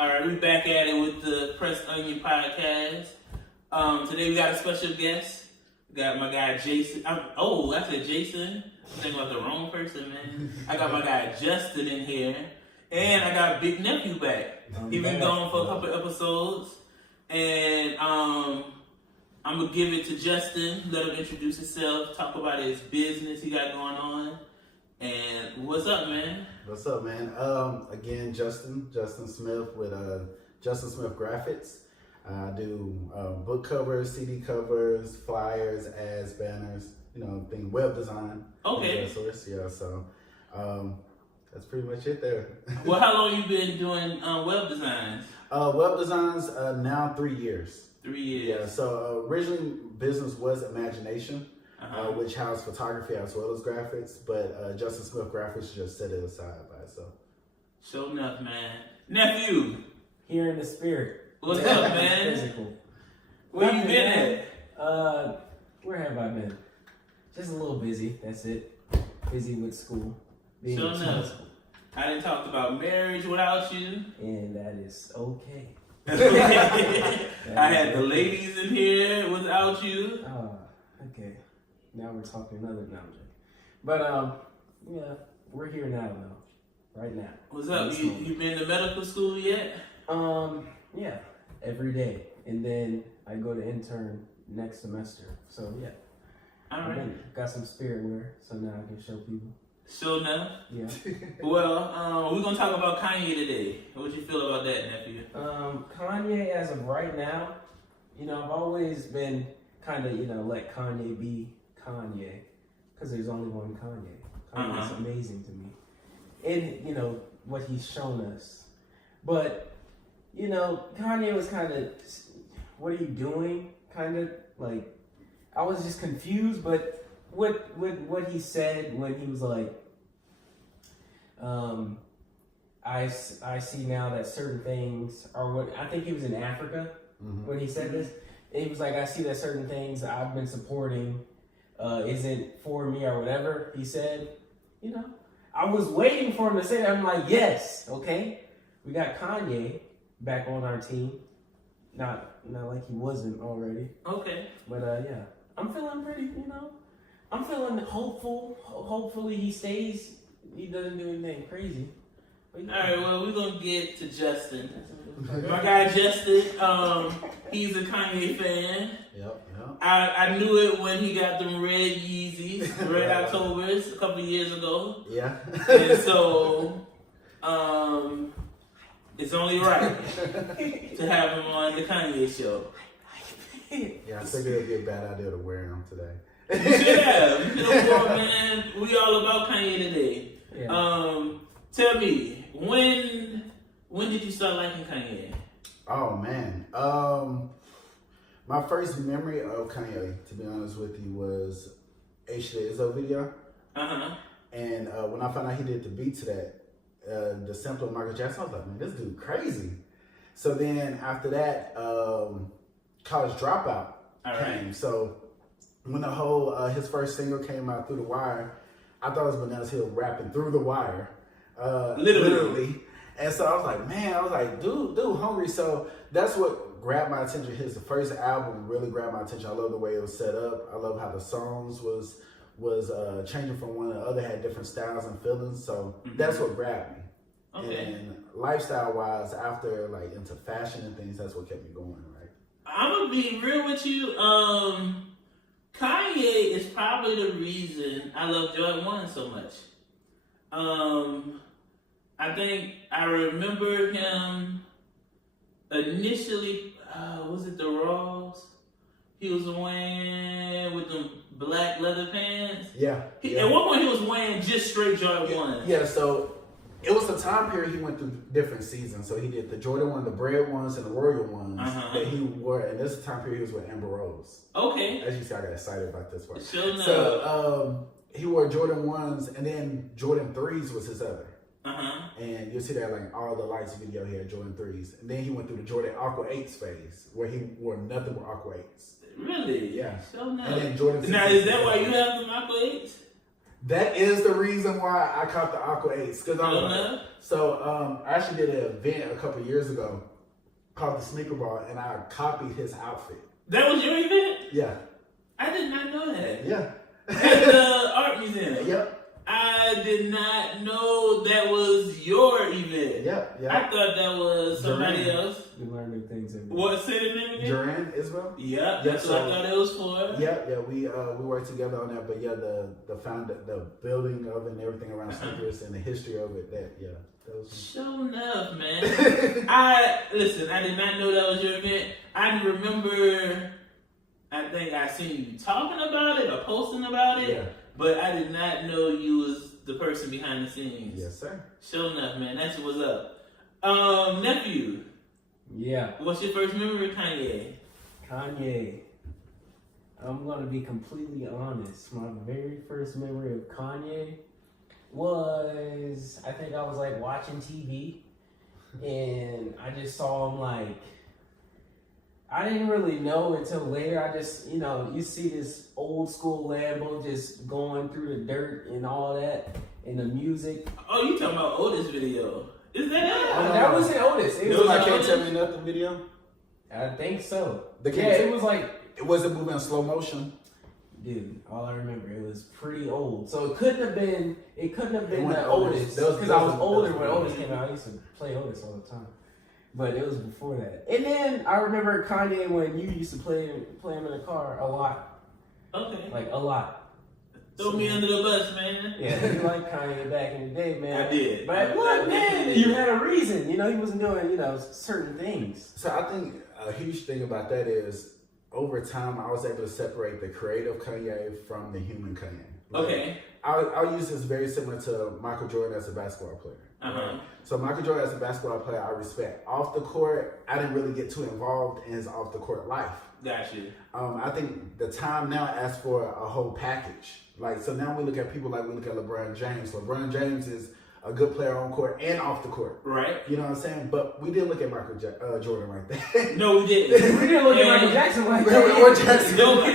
All right, we back at it with the Press Onion podcast. Today we got a special guest. We got my guy Jason. I said Jason. I'm thinking about the wrong person, man. I got my guy Justin in here, and I got Big Nephew back. He's been gone for a couple episodes, and I'm gonna give it to Justin. Let him introduce himself, talk about his business he got going on, and what's up, man? What's up, man? Again, Justin Smith with Justin Smith Graphics. I do book covers, CD covers, flyers, ads, banners, web design. Okay. Source, yeah. So that's pretty much it there. Well, how long you been doing web designs? Web designs now 3 years. 3 years. Yeah. So originally business was Imagination. Which housed photography as well as graphics, but Justin Smith Graphics just set it aside by itself. Sure enough, man. Nephew. Here in the spirit. What's up, man? Physical. Where you been at? Where have I been? Just a little busy, that's it. Busy with school. Sure enough. I didn't talk about marriage without you. And that is okay. I had the ladies in here without you. Okay. Now we're talking another knowledge. But yeah, we're here now though. Right now. What's up? You been to medical school yet? Yeah, every day. And then I go to intern next semester. So yeah. Alright. Got some spirit wear, so now I can show people. Sure enough. Yeah. Well, we're gonna talk about Kanye today. What you feel about that, nephew? Kanye as of right now, I've always been kind of, let Kanye be Kanye, because there's only one Kanye. Kanye's amazing to me, and what he's shown us. But Kanye was kind of, what are you doing? Kind of like, I was just confused. But what he said when he was like, I see now that certain things are what I think he was in Africa when he said this. And he was like, I see that certain things I've been supporting isn't for me or whatever he said. I was waiting for him to say that. I'm like, yes, okay. We got Kanye back on our team. Not like he wasn't already. Okay. But yeah, I'm feeling pretty, I'm feeling hopeful. Hopefully he stays. He doesn't do anything crazy. All right, well, we're going to get to Justin. My guy Justin, he's a Kanye fan. Yep. I knew it when he got them red Yeezys, red Octobers, a couple years ago. Yeah. And so, it's only right to have him on the Kanye show. Yeah, I figured it'd be a bad idea to wear them today. You should have, man. We all about Kanye today. Yeah. Tell me, when did you start liking Kanye? Oh man, my first memory of Kanye, to be honest with you, was H the Izzo video. And when I found out he did the beat to that, the sample of Michael Jackson, I was like, man, this dude crazy. So then after that, College Dropout came. So when the whole his first single came out, Through the Wire, I thought it was bananas. He was rapping through the wire, literally. And so I was like, dude, hungry. So that's what grabbed my attention. His first album really grabbed my attention. I love the way it was set up. I love how the songs was changing from one to the other, had different styles and feelings. So that's what grabbed me. Okay. And lifestyle wise, after like into fashion and things, that's what kept me going. Right. I'm gonna be real with you. Kanye is probably the reason I love Jordan 1 so much. I think I remember him initially, was it the Raws? He was wearing with them black leather pants. Yeah. At one point he was wearing just straight Jordan 1. Yeah, so it was a time period he went through different seasons. So he did the Jordan 1, the bread ones, and the royal ones that he wore. And this time period he was with Amber Rose. Okay. As you see, I got excited about this one. Sure enough. So he wore Jordan 1s, and then Jordan 3s was his other. And you'll see that like all the lights video here, Jordan 3s. And then he went through the Jordan Aqua 8s phase, where he wore nothing but Aqua 8s. Really? Yeah. Sure enough. And then Jordan 6s. Now, is that why you have the Aqua 8s? That is the reason why I caught the Aqua 8s. Cause I actually did an event a couple years ago called the Sneaker Ball, and I copied his outfit. That was your event? Yeah. I did not know that. Yeah. At the art museum. Yep. I did not know that was your event. Yep. I thought that was somebody else. You learn new things every day. What city name again? Duran, Israel. Yep, that's what I thought it was for. Yeah. We worked together on that, but yeah, the building of it and everything around sneakers and the history of it. That was. Sure enough, man. I did not know that was your event. I remember. I think I seen you talking about it or posting about it. Yeah. But I did not know you was the person behind the scenes. Yes, sir. Sure enough, man. That's what's up. Nephew. Yeah. What's your first memory of Kanye? Kanye. I'm going to be completely honest. My very first memory of Kanye was, I think I was like watching TV and I just saw him like, I didn't really know until later. I just, you see this old school Lambo just going through the dirt and all that, and the music. Oh, you talking about Otis video? Is that it? That wasn't Otis. It was like Can't Tell Me Nothing video? I think so. It was like... It wasn't moving in slow motion? Dude, all I remember, it was pretty old. So it couldn't have been the Otis. Because I was older when Otis came out. I used to play Otis all the time. But it was before that. And then I remember Kanye when you used to play him in the car a lot. Okay. Like a lot. Throw me under the bus, man. Yeah, you liked Kanye back in the day, man. I did. But look, man, you had a reason. He wasn't doing, certain things. So I think a huge thing about that is over time I was able to separate the creative Kanye from the human Kanye. Okay. I'll use this very similar to Michael Jordan as a basketball player. Uh-huh. So Michael Jordan as a basketball player, I respect. Off the court, I didn't really get too involved in his off the court life. Got you. I think the time now asks for a whole package. So now we look at people like we look at LeBron James. LeBron James is a good player on court and off the court. Right. You know what I'm saying? But we didn't look at Michael Jordan like that. No, we didn't. We didn't look at Michael Jackson like Or Jackson. No,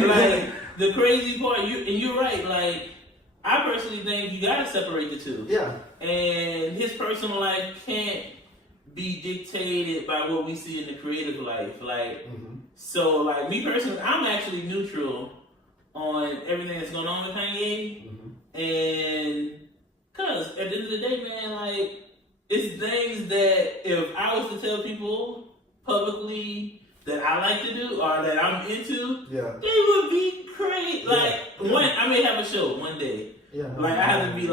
the crazy part, you're right, I personally think you gotta separate the two. Yeah. And his personal life can't be dictated by what we see in the creative life. So me personally, I'm actually neutral on everything that's going on with Kanye. Mm-hmm. And cause at the end of the day, man, it's things that if I was to tell people publicly that I like to do or that I'm into, they would be crazy. I may have a show one day. Yeah. I have to be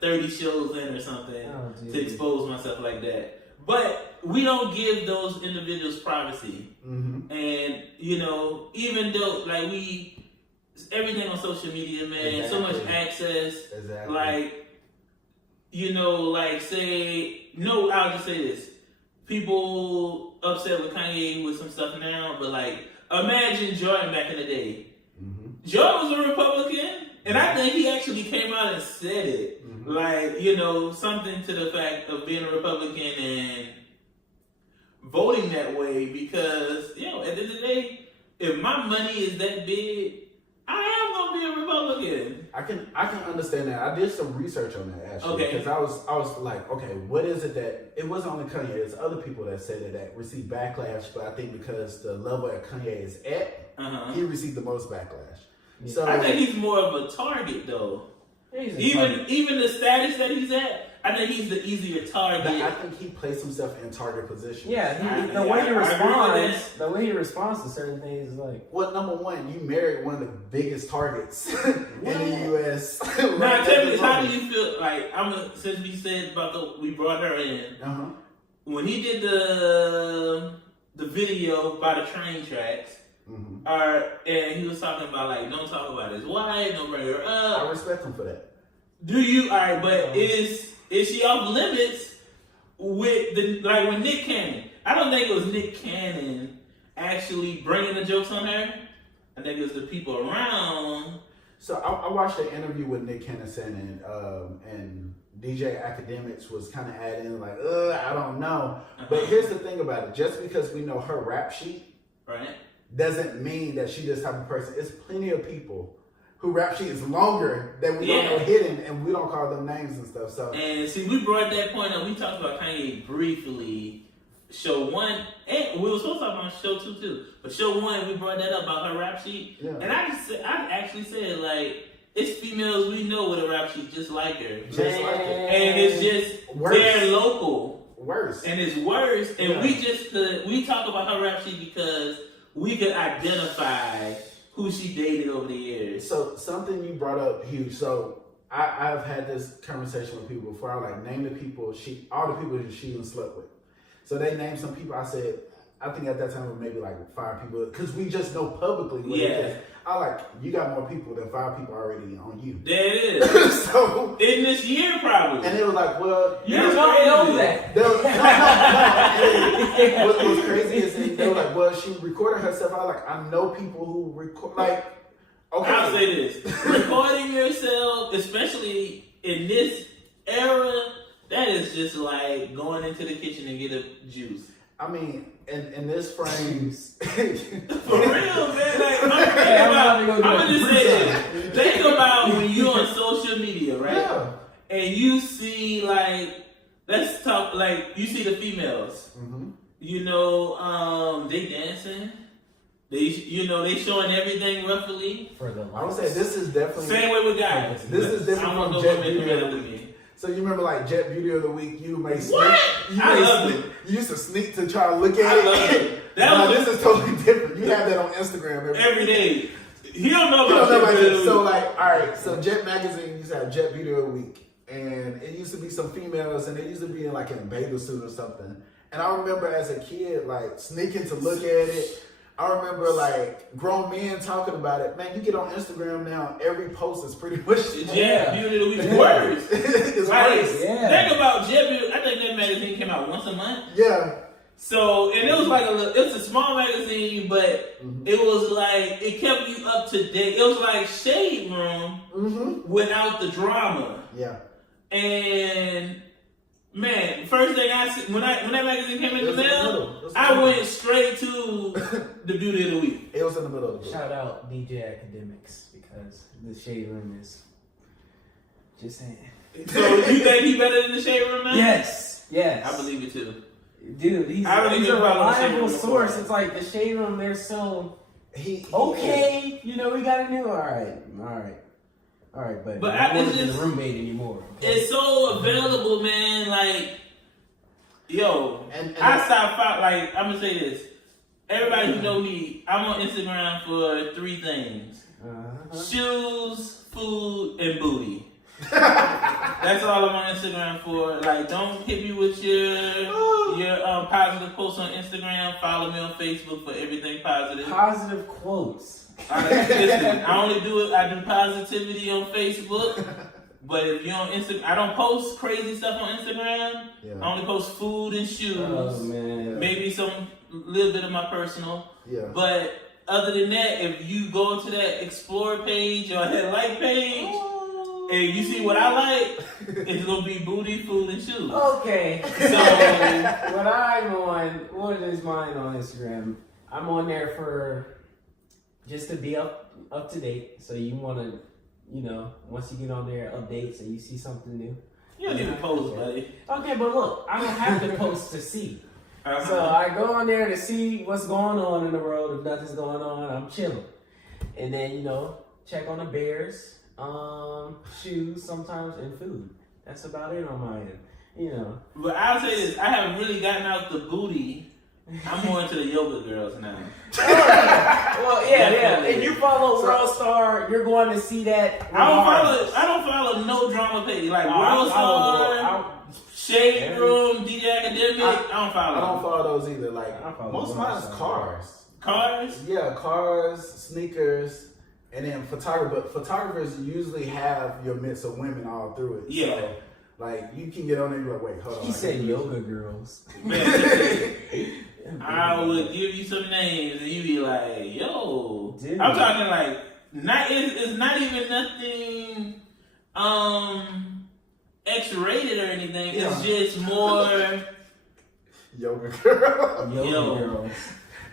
30 shows in or something to expose myself like that. But we don't give those individuals privacy. Mm-hmm. And, even though, everything on social media, man, so much access. Exactly. I'll just say this. People upset with Kanye with some stuff now, but imagine Jordan back in the day. Mm-hmm. Jordan was a Republican. And I think he actually came out and said it. Mm-hmm. Something to the fact of being a Republican and voting that way because, at the end of the day, if my money is that big, I am going to be a Republican. I can understand that. I did some research on that actually. Okay. Because I was like, okay, what is it that, it wasn't only Kanye, there's other people that said that received backlash, but I think because the level that Kanye is at, he received the most backlash. Yeah. So I think he's more of a target though. Even the status that he's at, I think he's the easier target. But I think he placed himself in target position. Yeah, the way he responds to certain things is well, number one, you married one of the biggest targets in the U.S. Now tell me, how do you feel? Since we said we brought her in. When he did the video by the train tracks. Mm-hmm. And he was talking about don't talk about his wife, don't bring her up. I respect him for that. Do you? All right, but is she off limits with with Nick Cannon? I don't think it was Nick Cannon actually bringing the jokes on her. I think it was the people around. So I watched an interview with Nick Cannon and DJ Academics was kind of adding I don't know. Uh-huh. But here's the thing about it: just because we know her rap sheet, right, doesn't mean that she's this type of person. It's plenty of people who rap sheet is longer that we don't know hidden, and we don't call them names and stuff. So and see, we brought that point up. We talked about Kanye briefly. Show 1, and we were supposed to talk about show 2 too. But show 1, we brought that up about her rap sheet, and I actually said like it's females we know with a rap sheet just like her, and it's just worse. They're local, worse, and it's worse. And we talk about her rap sheet because we could identify who she dated over the years. So something you brought up huge. So I've had this conversation with people before. I like name the people all the people that she even slept with. So they named some people. I said, I think at that time it was maybe like 5 people because we just know publicly what it is. I like, you got more people than 5 people already on you. There it is. So in this year probably. And it was like, well, you don't know that. What was crazy is they were like, well, she recorded herself. I was like, I know people who record like. Okay, I'll say this: recording yourself, especially in this era. That is just like going into the kitchen and get a juice. I mean, in this frame, for real, man. Like, I'm gonna just say this. Think about when you're on social media, right? Yeah. And you see like, let's talk like you see the females. Mm-hmm. You know, they dancing. They showing everything roughly. I would say this is definitely same way with guys. This is different from Jet Beauty of the Week. So you remember like Jet Beauty of the Week? You may sneak. What? You used to sneak to try to look at it. This is totally different. You have that on Instagram every day. He don't know about Jet. So like, all right. So Jet Magazine used to have Jet Beauty of the Week, and it used to be some females, and they used to be in like in a bathing suit or something. And I remember as a kid like sneaking to look at it. I remember like grown men talking about it. Man, you get on Instagram now, every post is pretty much Jet Beauty of the Week. Worse. It's worse. Yeah. Think about Jet Beauty. I think that magazine came out once a month. Yeah. So, and it was like it was a small magazine, but it was like, it kept you up to date. It was like Shade Room without the drama. Yeah. And man, first thing I see when that magazine came in the mail, I went straight to the Beauty of the Week. It was in the middle of the book. Shout out DJ Academics because the Shade Room is just saying. So you think he better than the Shade Room now? Yes. I believe it too. Dude, he's a reliable source. It's like the Shade Room, they're so okay. You know, we got a new. All right, but I don't want to be the roommate anymore. Okay? It's so available, man. Like, yo, and I stopped. Like, I'm gonna say this. Everybody who know me, I'm on Instagram for 3 things: shoes, food, and booty. That's all I'm on Instagram for. Like, don't hit me with your positive posts on Instagram. Follow me on Facebook for everything positive. Positive quotes. Listen, I do positivity on Facebook. But if you're on Instagram, I don't post crazy stuff on Instagram. Yeah. I only post food and shoes. Oh, man. Maybe some little bit of my personal. Yeah. But other than that, if you go to that explore page or that like page, and you see what I like, it's gonna be booty, food, and shoes. Okay. So what I'm on, what is mine on Instagram? I'm on there for just to be up to date. So you wanna, you know, once you get on there, updates and you see something new. You don't need to post, buddy. Okay, but look, I don't have to post to see. So I go on there to see what's going on in the world. If nothing's going on, I'm chilling. And then, you know, check on the Bears. Shoes sometimes and food. That's about it on my end. You know. But I'll say this, I haven't really gotten out the booty. I'm more into the yoga girls now. Well, yeah. And you follow World Star, you're going to see that. I don't follow no drama page. Like World Star, Shade Room, DJ Academic. I don't follow those either. Like most of mine is cars. Cars? Yeah, cars, sneakers. And then photographers usually have your mix of women all through it. Yeah. So, like, you can get on there and be like, wait, hold on. He said yoga girls. Man, I would give you some names and you'd be like, yo. Dude. I'm talking like, it's not even nothing X-rated or anything. Yeah. It's just more... yoga girl. Yoga girls.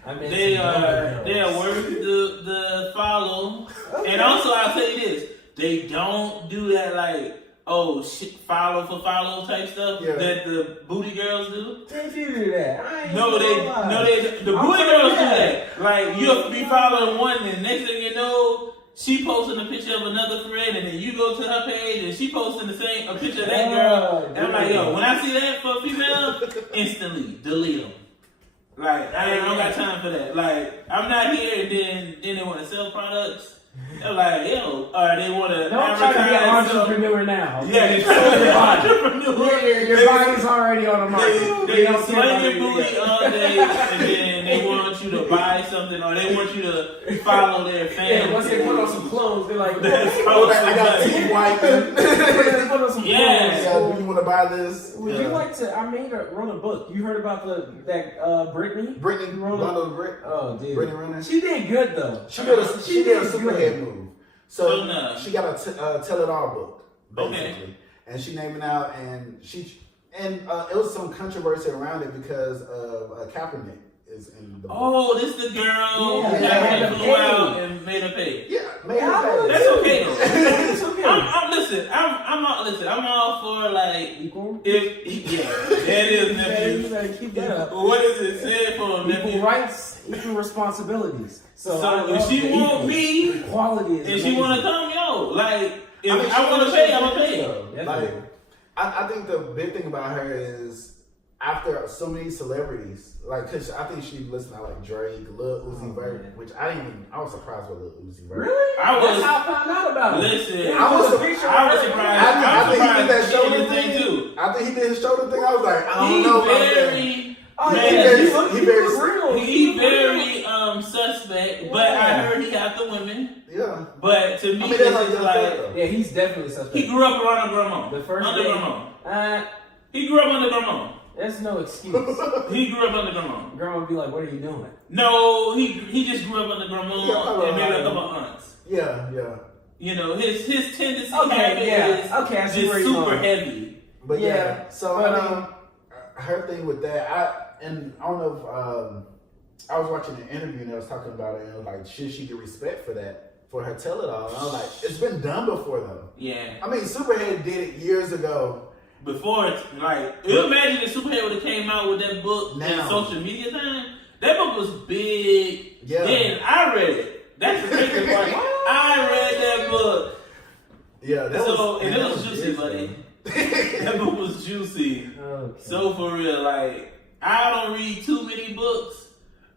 They are worth the follow. Okay. And also, I'll tell you this: they don't do that like follow for follow type stuff that the booty girls do. They do that. The booty girls do that. Like you'll be following one, and next thing you know, she posting a picture of another friend, and then you go to her page, and she posting a picture of that girl. And I'm like, when I see that for a female, instantly delete them. Like I don't got time for that. Like I'm not here, and then they want to sell products. They're like, they want to don't try to be an entrepreneur now. Okay? Yeah, your body's already on the market. They slay your booty all day, and then they want you to buy something, or they want you to follow their fans. Yeah, once they put on some clothes, they're like, I got teeth whitening. Put on some clothes. Yeah, do you want to buy this? Would you like to? I wrote a book. You heard about that Brittany? Brittany wrote a Oh, dude. Brittany Renner. She did good though. She did a superhead move. So she got a tell it all book basically, and she named it out, and it was some controversy around it because of Kaepernick is in the book. Oh, this the girl that flew out and made her pay. Yeah, made her pay. That's okay though. That's okay. I'm all for like equal. That is nephew. You better keep that up. What is it said for nephew? Equal rights, equal responsibilities. So if she want me, equality is and she want to come, like if I want to pay, I'm gonna pay. Like, I think the big thing about her is after so many celebrities, like, cause I think she listened to like Drake, Lil Uzi Vert, which I was surprised with Lil Uzi Vert. Really? That's how I found out about it. Listen, I was surprised. I think he did that shoulder thing too. I think he did his shoulder thing. I was like, I don't know about that. He very suspect, but I heard he got the women. Yeah. But to me, it's like he's definitely suspect. He grew up around a grandma. The first under grandma. He grew up under grandma. That's no excuse. He grew up under grandma. Grandma would be like, "What are you doing?" No, he just grew up under grandma and maybe a couple aunts. Yeah. You know, his tendency is I see just super heavy. But so her thing with that, I don't know if I was watching an interview and they was talking about it, and it was like, should she get respect for that, for her tell it all? And I was like, it's been done before though. Yeah. I mean, Superhead did it years ago. Before it's like, imagine if Superhead would have came out with that book in social media time. That book was big. Yeah. Then I read it. That's the crazy part. I read that book. Yeah, it was juicy, buddy. That book was juicy. Okay. So for real, like, I don't read too many books,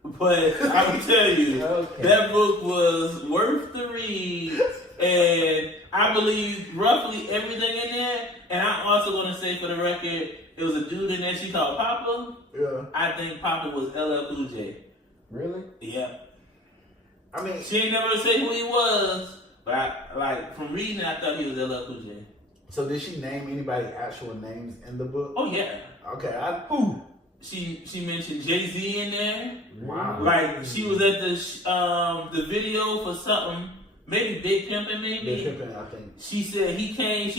but I can tell you, that book was worth the read. And I believe roughly everything in there. And I'm also going to say for the record, it was a dude in there she called Papa. Yeah. I think Papa was LL Cool J. Really? Yeah. I mean, she ain't never say who he was, but from reading it, I thought he was LL Cool J. So did she name anybody actual names in the book? Oh yeah. Okay. Who? She mentioned Jay-Z in there. Wow. Like she was at the video for something. Maybe Big Pimpin', maybe. Big Pimpin', I think. She said he came.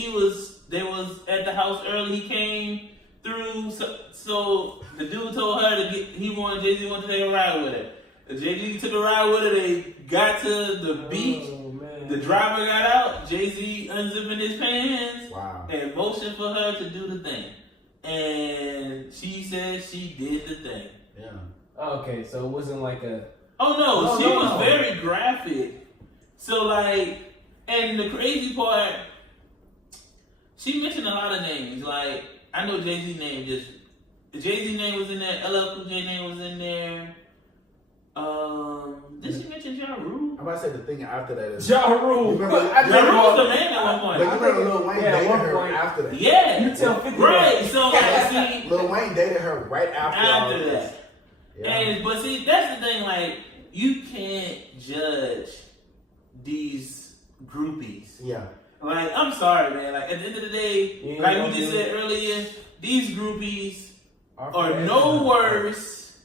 They was at the house early. He came through. So the dude told her Jay-Z wanted to take a ride with her. Jay-Z took a ride with her. They got to the beach. Man. The driver got out. Jay-Z unzipping his pants. Wow. And motioned for her to do the thing. And she said she did the thing. Yeah. Okay, so it wasn't like a. Oh no, she was very graphic. So and the crazy part, she mentioned a lot of names. Like, I know Jay-Z name Jay-Z name was in there, LL Cool J name was in there. Did she mention Ja Rule? I'm about to say the thing after that is Ja Rule. Ja Rule was the man at one point. But you remember Lil Wayne dated her after that. Yeah. You tell 50 right. So see, Lil Wayne dated her right after that. Yeah. But see, that's the thing. Like, you can't judge these groupies. Yeah. Like, I'm sorry, man. Like, at the end of the day, like we just said earlier, these groupies are no worse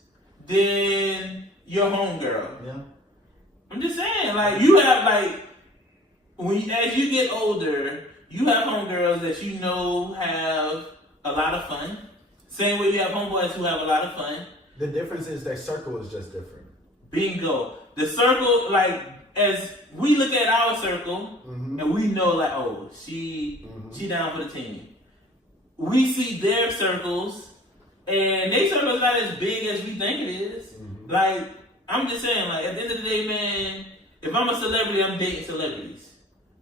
than your homegirl. Yeah. I'm just saying, like, you have, like, as you get older, you have homegirls that you know have a lot of fun. Same way you have homeboys who have a lot of fun. The difference is their circle is just different. Bingo. The circle, like, as we look at our circle, and we know, like, oh, she down for the team. We see their circles, and their circle's not as big as we think it is. Like, I'm just saying, like, at the end of the day, man, if I'm a celebrity, I'm dating celebrities.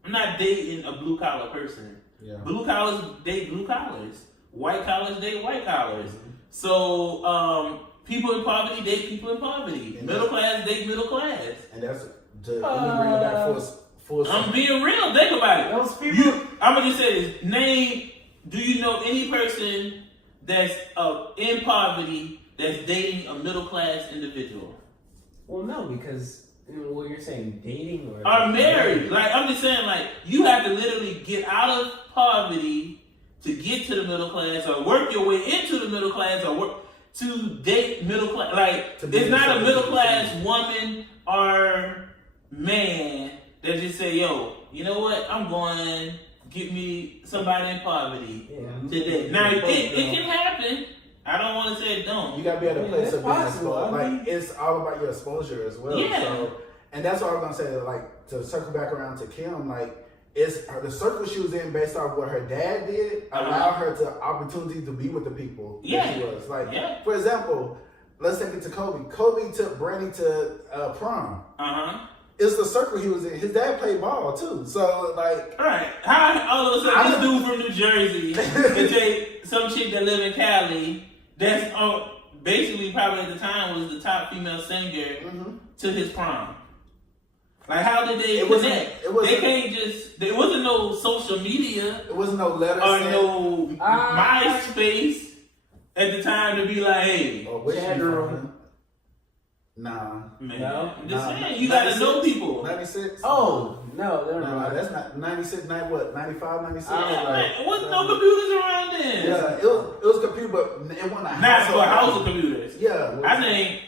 I'm not dating a blue collar person. Yeah. Blue collars date blue collars. White collars date white collars. So people in poverty date people in poverty. And middle class date middle class. And that's to bring it back full I'm being real. Think about it. Those people. I'm gonna just say this. Name. Do you know any person that's in poverty that's dating a middle class individual? Well, no, because what you're saying, dating or married. Like, I'm just saying, like, you have to literally get out of poverty to get to the middle class, or work your way into the middle class, or work to date middle class. Like, it's not a middle class woman or man that just say, yo, you know what? I'm going get me somebody in poverty today. Now, it can happen. I don't want to say it don't. You gotta be at a place of being possible. exposed. Like, it's all about your exposure as well. Yeah. So, and that's what I was gonna say. Like, to circle back around to Kim, like, it's the circle she was in based off what her dad did allowed her to opportunity to be with the people that she was. Like, for example, let's take it to Kobe. Kobe took Brandy to prom. It's the circle he was in. His dad played ball too. So, like, all right, how all of a sudden this dude from New Jersey can take some chick that live in Cali that's basically probably at the time was the top female singer to his prom. Like, how did they connect? They can't just. There wasn't no social media. It wasn't no letter or sent. no MySpace at the time to be like, hey, nah. man. No? I'm just saying, you gotta know people. 96? Oh, no, they're No, not. that's not 96, 95, 96? There wasn't no computers around then. Yeah, it was a computer, but it wasn't a house. Not for a house of computers. Yeah. I think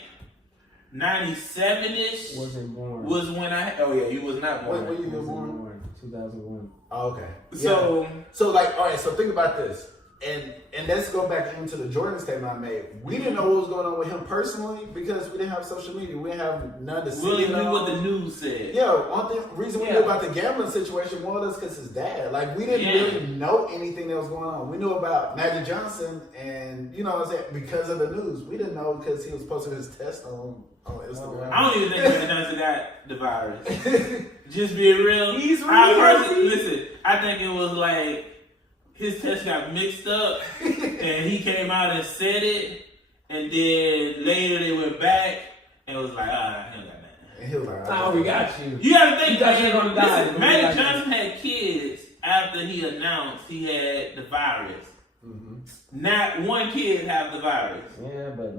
97-ish Wasn't born. was when he was not born. When you were born? 2001. Oh, okay. So like, all right, so think about this. And let's go back into the Jordan statement I made. We didn't know what was going on with him personally because we didn't have social media. We didn't have none to see. really knew what the news said. Yeah, reason we knew about the gambling situation more or less because his dad. Like, we didn't really know anything that was going on. We knew about Magic Johnson and, you know what I'm saying, because of the news. We didn't know because he was posting his test on Instagram. I don't even think Magic Johnson got the virus. Just being real. He's really listen, I think it was like his test got mixed up and he came out and said it, and then later they went back and it was like, he don't got that. And he was like, oh, we got you. You gotta think that you're gonna die. Magic Johnson had kids after he announced he had the virus. Not one kid have the virus. Yeah, but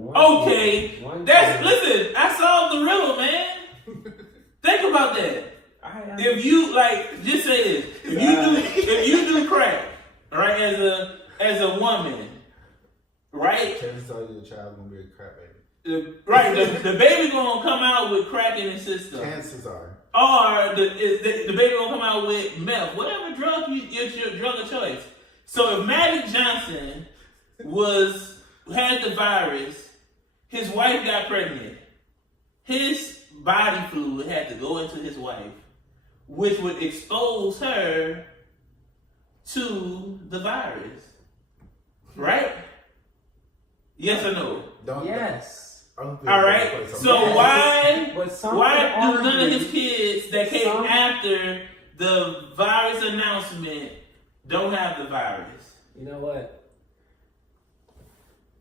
listen, I solved the riddle, man. Think about that. If you just say this, if you do crack, right, as a woman, right? Chances are your child's gonna be a crack baby. Right, the baby gonna come out with crack in his system. Chances are. Or the baby gonna come out with meth, whatever drug it's your drug of choice. So if Magic Johnson had the virus, his wife got pregnant, his body fluid had to go into his wife, which would expose her to the virus. Right? Yes or no? Yes. All right. So why do none of his kids that came after the virus announcement don't have the virus? You know what?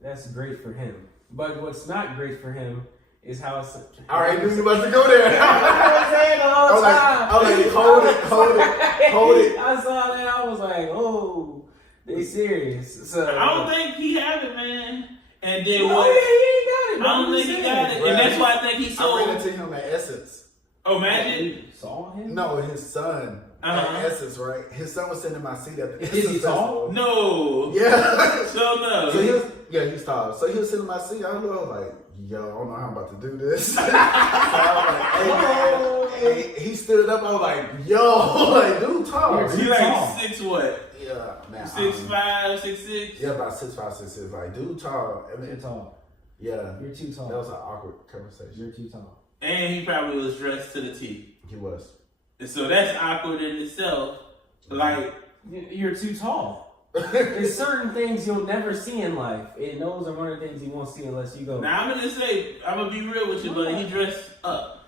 That's great for him. But what's not great for him is how it's... I already knew you about to go there. I was saying the whole time. I was like, hold it. I saw that. I was like, oh, they serious. So I don't think he have it, man. And then he ain't got it. I don't think he got it. And that's why I think he's so... I ran into him at Essence. Oh, Magic? You saw him? No, his son. At Essence, right? His son was sitting in my seat at the Is he tall? No. Yeah. So no. So he's tall. So he was sitting in my seat. I was like, yo, I don't know how I'm about to do this. So I was like, hey, he stood up. I was like, yo, like, dude, tall. He like 6 what? Yeah, man. 6'5", 6'6"? Yeah, about 6'5", 6'6". Like, dude, tall. I mean, You're tall. Yeah. You're too tall. That was an awkward conversation. You're too tall. And he probably was dressed to the T. He was. And so that's awkward in itself. Like, you're too tall. There's certain things you'll never see in life, and those are one of the things you won't see unless you go. Now I'm gonna be real with you, buddy. He dressed up,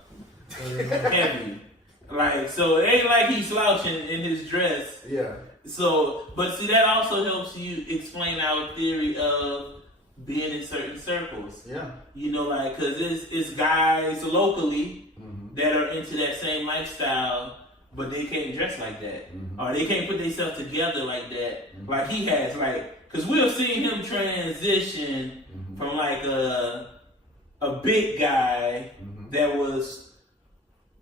heavy. Like, so it ain't like he's slouching in his dress. Yeah. So, but see, that also helps you explain our theory of being in certain circles. Yeah. You know, like, cause it's guys locally that are into that same lifestyle, but they can't dress like that, or they can't put themselves together like that, like he has. Like, cause we've seen him transition from like a big guy that was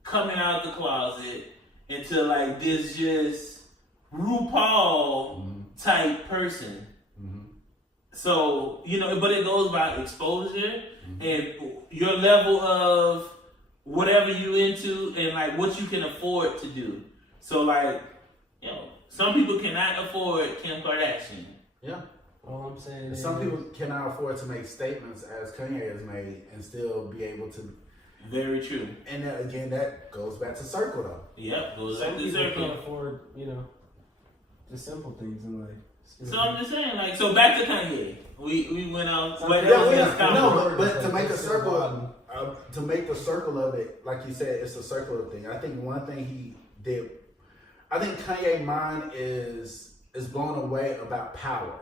coming out the closet into like this just RuPaul type person. So, you know, but it goes by exposure and your level of whatever you into and like what you can afford to do. So like, you know, some people cannot afford Kim Kardashian. Yeah. All I'm saying is some people cannot afford to make statements as Kanye has made and still be able to. Very true. And then, again, that goes back to circle though. Yep, goes some back to people circle. can't afford, you know, the simple things in life. So I'm just saying, like, so back to Kanye. We went out. But to make a circle, to make the circle of it, like you said, it's a circular thing. I think one thing he did, I think Kanye's mind is blown away about power.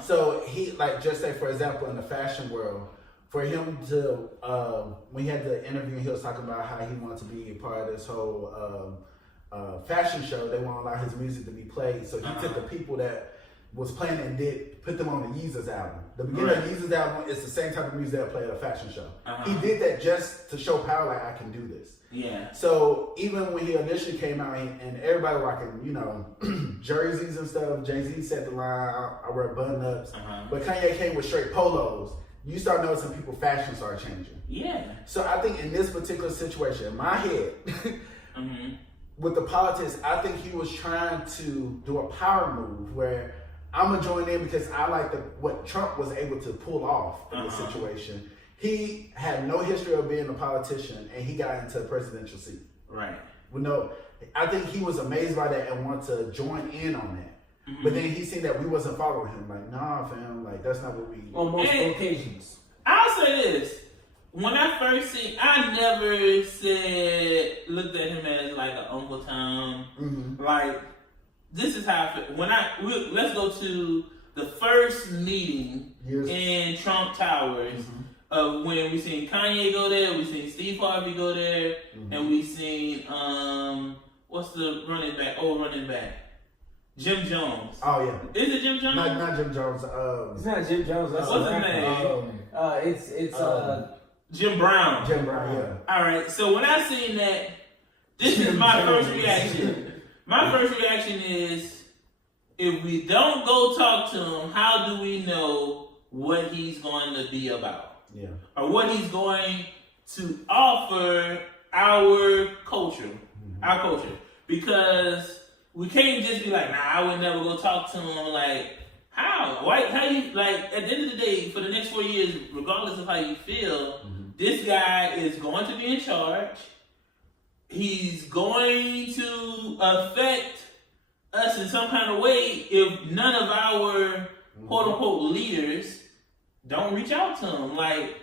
So he, like, just say for example in the fashion world, for him to when he had the interview, he was talking about how he wanted to be a part of this whole fashion show. They won't allow his music to be played, so he took the people that was playing and put them on the Yeezy's album. The beginning of Yeezy's album is the same type of music that played at a fashion show. He did that just to show power, like, I can do this. Yeah. So even when he initially came out and everybody rocking, you know, jerseys and stuff, Jay-Z set the line, I wear button-ups. But Kanye came with straight polos. You start noticing people fashion started changing. Yeah. So I think in this particular situation, in my head, with the politics, I think he was trying to do a power move where I'm gonna join in because I like what Trump was able to pull off in this situation. He had no history of being a politician, and he got into a presidential seat. Right. I think he was amazed by that and wanted to join in on that. But then he seen that we wasn't following him. Like, nah, fam, like that's not what we. On multiple occasions. I'll say this: when I first seen, I never looked at him as like an Uncle Tom. Like, this is how I feel. Let's go to the first meeting in Trump Towers of when we seen Kanye go there, we seen Steve Harvey go there, and we seen what's the running back? Jim Jones. Oh yeah. Is it Jim Jones? Not Jim Jones. It's not Jim Jones. That's what's his name? It's Jim Brown. Jim Brown. Yeah. All right. So when I seen that, this is my first reaction. My first reaction is, if we don't go talk to him, how do we know what he's going to be about? Yeah. Or what he's going to offer our culture. Our culture. Because we can't just be like, nah, I would never go talk to him. Like, how? Why? How you, like, at the end of the day, for the next 4 years, regardless of how you feel, this guy is going to be in charge. He's going to affect us in some kind of way if none of our quote-unquote leaders don't reach out to him. Like,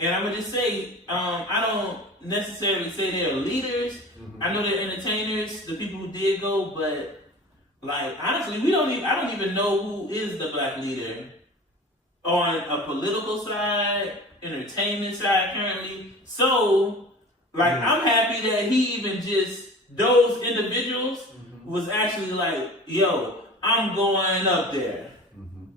and I'm going to just say, I don't necessarily say they're leaders. I know they're entertainers, the people who did go, but like, honestly, I don't even know who is the black leader on a political side, entertainment side currently. So, like, I'm happy that he even just, those individuals was actually like, yo, I'm going up there.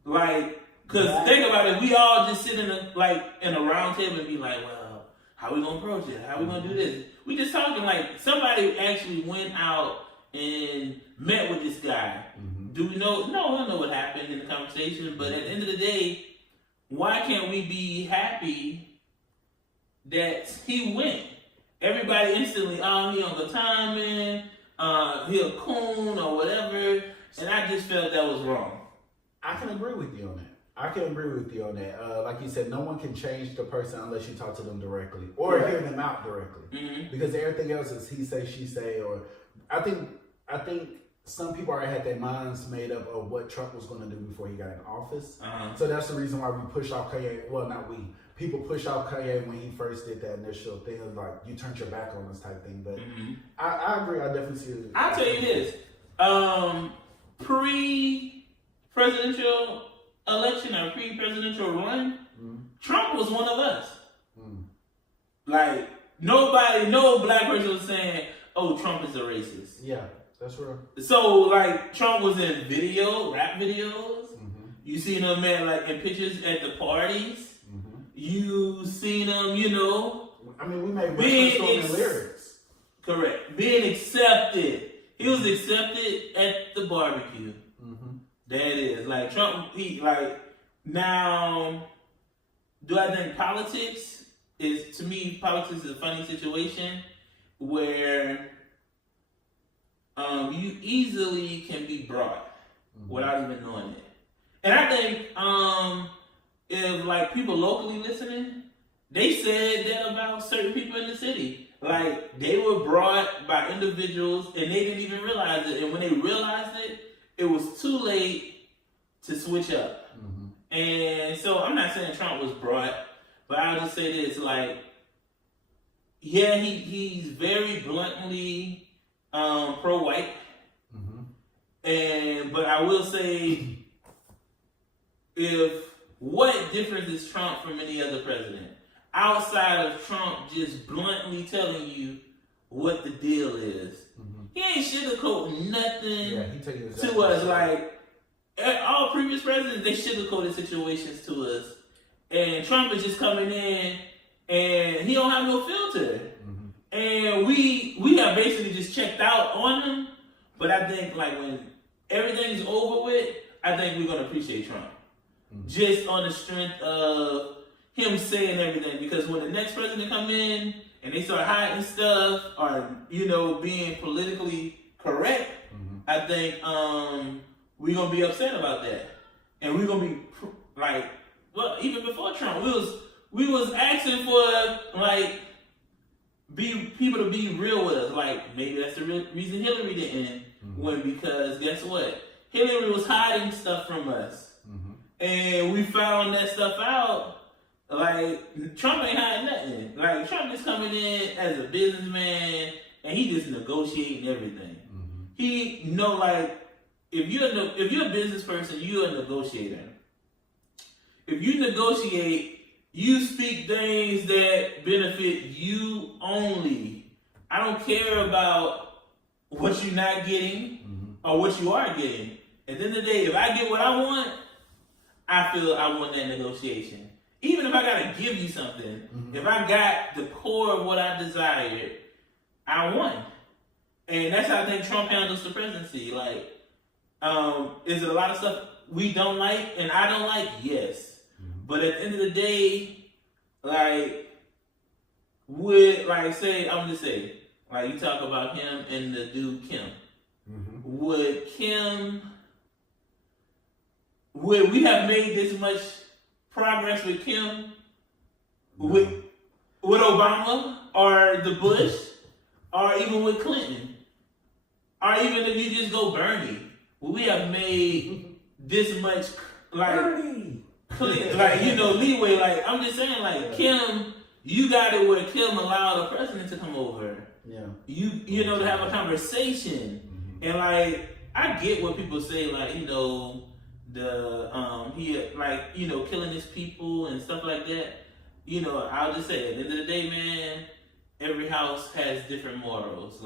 Like, cause think about it, we all just sit in a round table and be like, well, how we gonna approach it? How we gonna do this? We just talking like somebody actually went out and met with this guy. Do we know? No, we don't know what happened in the conversation, but at the end of the day, why can't we be happy that he went? Everybody instantly, oh, he on the timing, he a coon or whatever, and I just felt that was wrong. I can agree with you on that. I can agree with you on that. Like you said, no one can change the person unless you talk to them directly or hear them out directly. Mm-hmm. Because everything else is he say, she say, or I think some people already had their minds made up of what Trump was going to do before he got in office. Uh-huh. So that's the reason why we push off Kanye. Well, not we. People push off Kanye when he first did that initial thing of like, you turned your back on us type thing. But I agree. I definitely see it. I'll tell you this. Pre-presidential election or pre-presidential run, Trump was one of us. Like, no black person was saying, oh, Trump is a racist. Yeah, that's real. So, like, Trump was in rap videos. You seen him in pictures at the parties. You seen him, I mean, we made reference on the lyrics. Correct. Being accepted. He was accepted at the barbecue. That is. Like, Trump, now, do I think politics is a funny situation where you easily can be brought without even knowing it. And I think if people locally listening, they said that about certain people in the city. Like, they were brought by individuals and they didn't even realize it. And when they realized it, it was too late to switch up. And so I'm not saying Trump was brought, but I'll just say this, he's very bluntly pro-white. But I will say, what difference is Trump from any other president? Outside of Trump just bluntly telling you what the deal is. He ain't sugarcoating nothing to us. Like, all previous presidents, they sugarcoated situations to us. And Trump is just coming in and he don't have no filter. And we have basically just checked out on him. But I think when everything's over with, I think we're going to appreciate Trump. Just on the strength of him saying everything. Because when the next president come in and they start hiding stuff or, being politically correct, I think we're going to be upset about that. And we're going to be even before Trump, we was asking for people to be real with us. Maybe that's the reason Hillary didn't win, because guess what? Hillary was hiding stuff from us. And we found that stuff out. Trump ain't hiding nothing. Trump is coming in as a businessman and he just negotiating everything. He if you're a business person, you're a negotiator. If you negotiate, you speak things that benefit you only. I don't care about what you're not getting or what you are getting. At the end of the day, if I get what I want, I feel I won that negotiation. Even if I gotta give you something, if I got the core of what I desired, I won. And that's how I think Trump handles the presidency. Is there a lot of stuff we don't like and I don't like? Yes. But at the end of the day, you talk about him and the dude Kim. Would we have made this much progress with Kim, with Obama, or the Bush, or even with Clinton, or even if you just go Bernie? Would we have made this much leeway? I'm just saying, Kim, you got it where Kim allowed the president to come over. Yeah. You know, to have a conversation. And I get what people say, killing his people and stuff like that. I'll just say, at the end of the day, man, every house has different morals.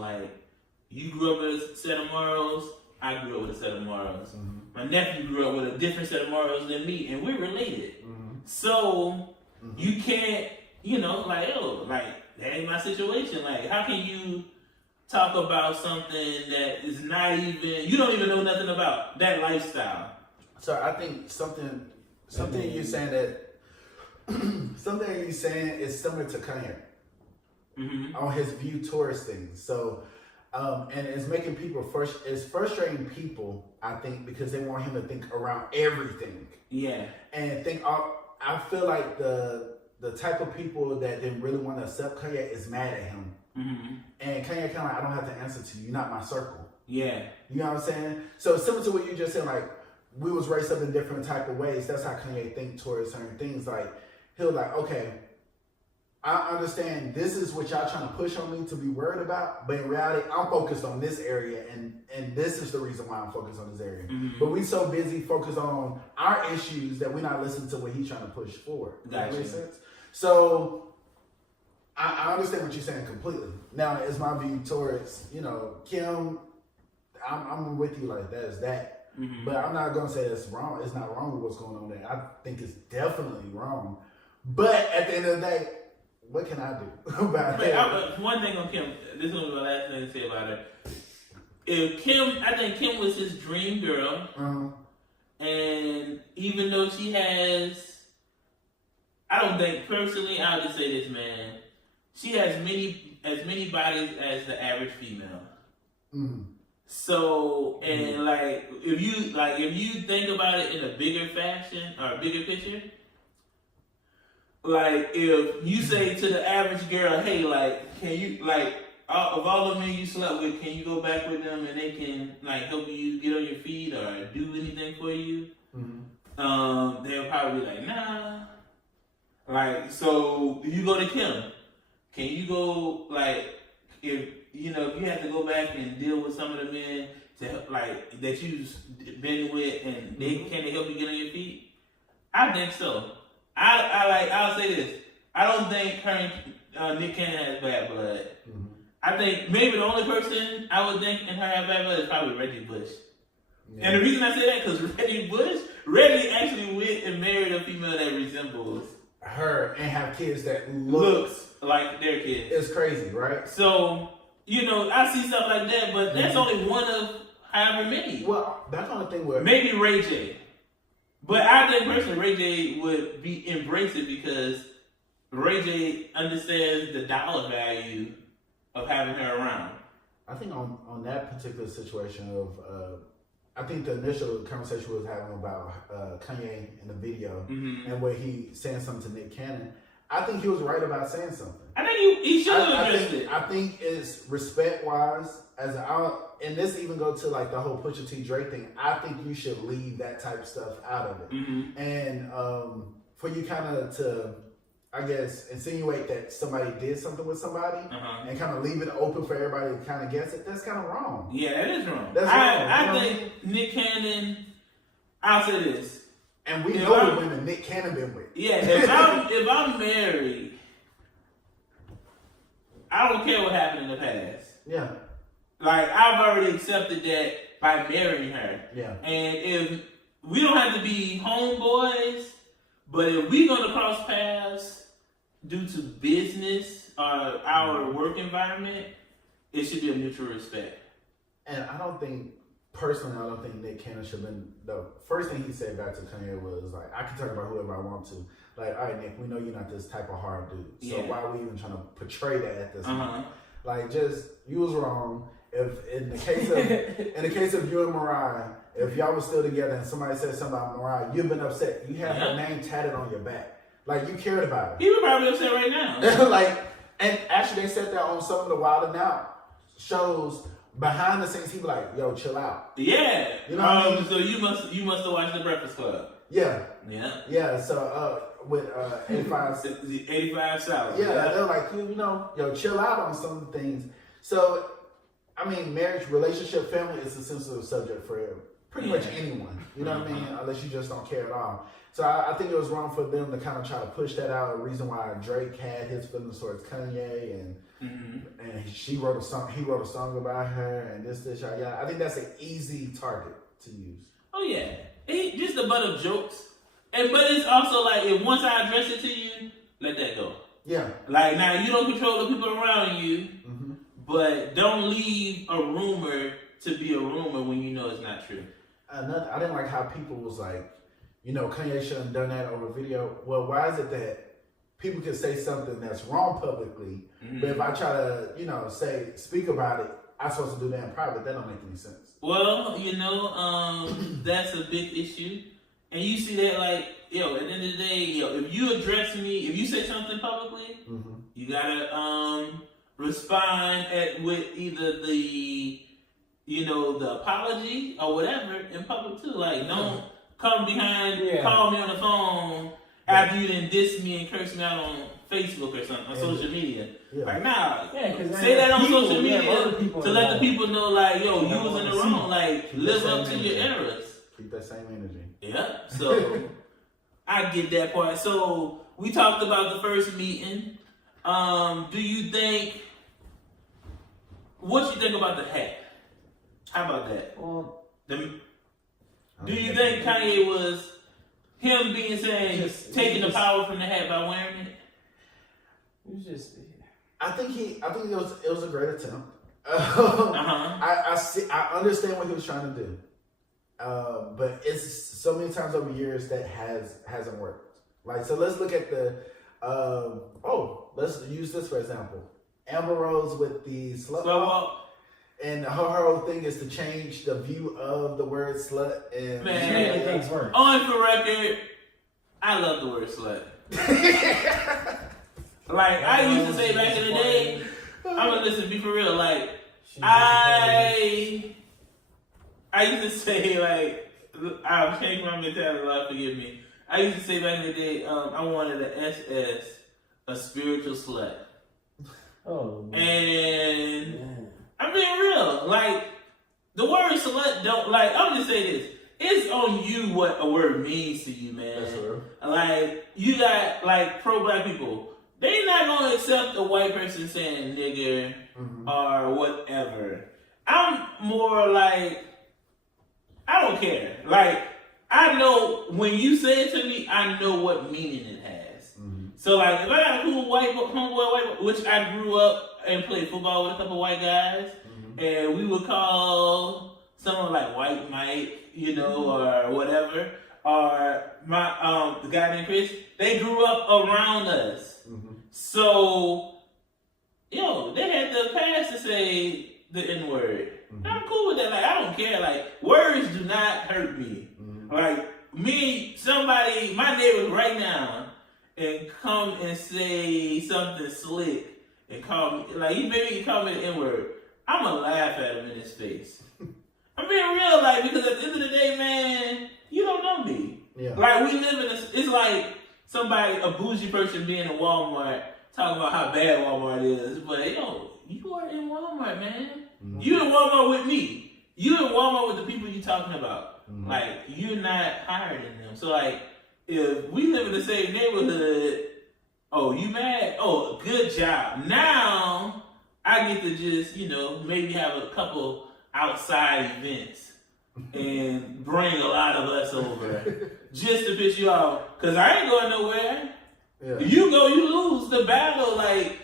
You grew up with a set of morals, I grew up with a set of morals. My nephew grew up with a different set of morals than me, and we're related. So, you can't, that ain't my situation. How can you talk about something that is not even, you don't even know nothing about that lifestyle? So I think something you're saying something you're saying is similar to Kanye on his view towards things. So And it's making people it's frustrating people, I think, because they want him to think around everything. Yeah. And I feel like the type of people that didn't really want to accept Kanye is mad at him. Mm-hmm. And Kanye kind of like, I don't have to answer to you. You're not my circle. Yeah. You know what I'm saying? So similar to what you just said, like, we was raised up in different type of ways. That's how Kanye think towards certain things. Like, he'll like, okay, I understand this is what y'all trying to push on me to be worried about, but in reality, I'm focused on this area, and this is the reason why I'm focused on this area. Mm-hmm. But we so busy focused on our issues that we're not listening to what he's trying to push forward. Does that make sense? So I understand what you're saying completely. Now, it's my view towards, Kim, I'm with you like that is that. Mm-hmm. But I'm not going to say that's wrong. It's not wrong with what's going on there. I think it's definitely wrong. But at the end of the day, what can I do about that? One thing on Kim, this was my last thing to say about her. I think Kim was his dream girl. And even though she has, I don't think personally, I'll just say this, man. She has as many bodies as the average female. Mm. So, and if you think about it in a bigger fashion or a bigger picture, like if you say to the average girl, hey, like, can you, like, of all the men you slept with, can you go back with them and they can like help you get on your feet or do anything for you? Mm-hmm. They'll probably be like, nah. Like, so you go to Kim. Can you go, like, if you have to go back and deal with some of the men to help, like, that you've been with, and can they help you get on your feet? I think so. I'll say this. I don't think her and Nick Cannon has bad blood. Mm-hmm. I think maybe the only person I would think in her have bad blood is probably Reggie Bush. Yeah. And the reason I say that because Reggie actually went and married a female that resembles her and have kids that looks like their kids. It's crazy, right? So, I see stuff like that, but that's only one of however many. Well, that's the only thing where maybe Ray J. But I think personally Ray J would embrace it because Ray J understands the dollar value of having her around. I think on that particular situation of I think the initial conversation we was having about Kanye in the video and where he saying something to Nick Cannon, I think he was right about saying something. I think he should have addressed it. I think it's respect-wise, and this even go to like the whole Pusha T Drake thing, I think you should leave that type of stuff out of it. Mm-hmm. And for you kind of to, I guess, insinuate that somebody did something with somebody and kind of leave it open for everybody to kind of guess it, that's kind of wrong. Yeah, that is wrong. That's wrong. I think Nick Cannon, I'll say this. And we know the women Nick Cannon been with. Yeah, if I'm married, I don't care what happened in the past. Yeah. Like, I've already accepted that by marrying her. Yeah. And if we don't have to be homeboys, but if we're going to cross paths due to business or our work environment, it should be a mutual respect. And I don't think Nick Cannon should have been, the first thing he said back to Kanye was like, I can talk about whoever I want to. Like, all right, Nick, we know you're not this type of hard dude. So why are we even trying to portray that at this moment? Like, you was wrong. If in the case of you and Mariah, if y'all was still together and somebody said something about Mariah, you've been upset. You have her name tatted on your back. Like, you cared about her. He would probably upset right now. And actually they said that on some of the Wild 'N Out shows. Behind the scenes, he be like, "Yo, chill out." Yeah, you know what I mean? So you must have watched The Breakfast Club. Yeah. Yeah. So with 85 South. Yeah, they're like, yo, chill out on some things. So, I mean, marriage, relationship, family is a sensitive subject for pretty much anyone. You know what I mean? Unless you just don't care at all. So I think it was wrong for them to kind of try to push that out. The reason why Drake had his feelings towards Kanye and he wrote a song about her and this, yeah. I think that's an easy target to use. Oh yeah, just a butt of jokes. But it's also like, if once I address it to you, let that go. Yeah. Like, now you don't control the people around you, but don't leave a rumor to be a rumor when you know it's not true. I didn't like how people was like, Kanye shouldn't have done that over video. Well, why is it that people can say something that's wrong publicly, but if I try to, speak about it, I'm supposed to do that in private. That don't make any sense. Well, that's a big issue. And you see that, like, at the end of the day, if you address me, if you say something publicly, you gotta respond with either the apology or whatever in public too. Like, don't come behind, call me on the phone after you done diss me and curse me out on Facebook or something, on social media. Yeah. Like, nah, say that on social media to let the people know, like, yo, you was in the wrong. Like, live up to your errors. Keep that same energy. Yeah, so I get that part. So we talked about the first meeting. Do you think, what you think about the hat? How about that? Well, do you think Kanye was him taking the power from the hat by wearing it? It was just. I think it was a great attempt. I understand what he was trying to do, but it's so many times over years that hasn't worked. Like, so let's look at let's use this for example. Amber Rose with the slut walk. And her whole thing is to change the view of the word slut and make things worse. On for record, I love the word slut. Like, I used to say back in the day, be for real, like, I used to say, like, I've changed my mentality, Lord forgive me. I used to say back in the day, I wanted an SS, a spiritual slut. Oh, and man. I'm being real. Like, the word slut don't, like, I'm just saying this. It's on you what a word means to you, man. That's true. Like, you got, like, pro-black people. They not going to accept a white person saying nigger or whatever. I'm more like, I don't care. Like, I know when you say it to me, I know what meaning it has. So, like, if I got a cool homeboy, which I grew up and played football with a couple white guys, and we would call someone like White Mike, or whatever, or my the guy named Chris, they grew up around us. So, they had the pass to say the N-word. I'm cool with that. Like, I don't care. Like, words do not hurt me. Like, my neighbor right now, and come and say something slick and call me, like, he call me the N-word, I'm gonna laugh at him in his face. I'm being real, like, because at the end of the day, man, you don't know me. Yeah. Like, we live it's like a bougie person being in Walmart talking about how bad Walmart is, but you are in Walmart, man. You in Walmart with me. You in Walmart with the people you talking about. Like, you're not higher than them. So, like, if we live in the same neighborhood, oh, you mad? Oh, good job. Now, I get to just, maybe have a couple outside events and bring a lot of us over just to piss you off. Because I ain't going nowhere. Yeah. If you go, you lose the battle. Like,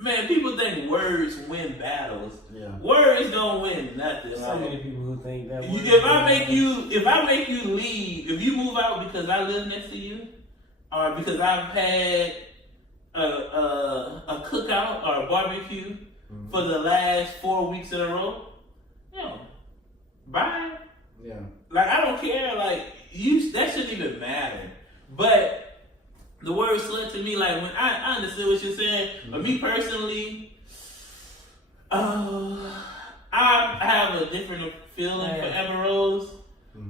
man, people think words win battles. Yeah. Words don't win nothing. So many people who think that. If I make you leave, if you move out because I live next to you, or because I've had a cookout or a barbecue for the last 4 weeks in a row, bye. Yeah. Like, I don't care. Like, that shouldn't even matter. But the word slut to me, like, when I understand what you're saying, but me personally, I have a different feeling for Amber Rose.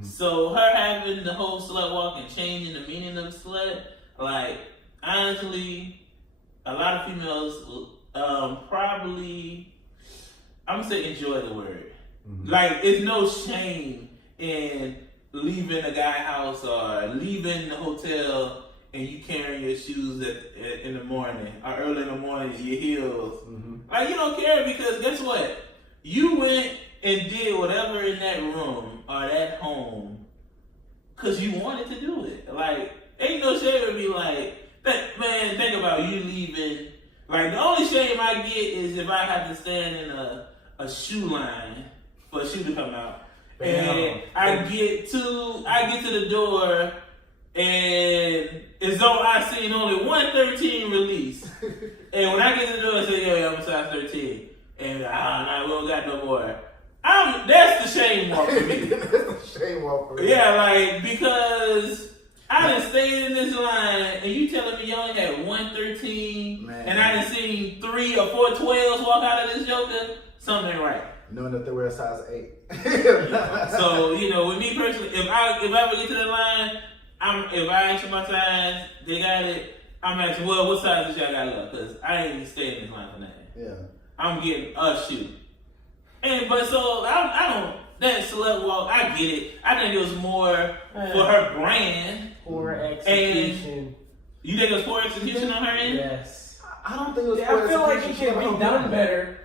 So her having the whole slut walk and changing the meaning of slut, like, honestly, a lot of females probably, I'm gonna say enjoy the word. Like, it's no shame in leaving a guy's house or leaving the hotel and you carrying your shoes in the morning or early in the morning, your heels. Like, you don't care, because guess what? You went and did whatever in that room or that home because you wanted to do it. Like, ain't no shame to be like, man, think about you leaving. Like, the only shame I get is if I have to stand in a shoe line for a shoe to come out. And I get to the door and it's though I seen only 113 release. And when I get to the door, I say, yo, I'm a size 13. And man, we don't got no more. That's the shame walk for me. That's the shame walk for me. Yeah, like, because I done stayed in this line, and you telling me you only had 113, and I done seen 3 or 4 12s walk out of this joker, something ain't right. Knowing that they were a size 8. So, you know, with me personally, if I ever get to the line, if I ask you my size, they got it, I'm asking, well, what size does y'all got left? Because I ain't even staying in this line for nothing. Yeah. I'm getting a shoe. But so, I don't, that slut walk, I get it. I think it was more for her brand. Poor execution. And you think it was poor execution on her end? Yes. I don't think it was poor I feel like it execution. can be done better.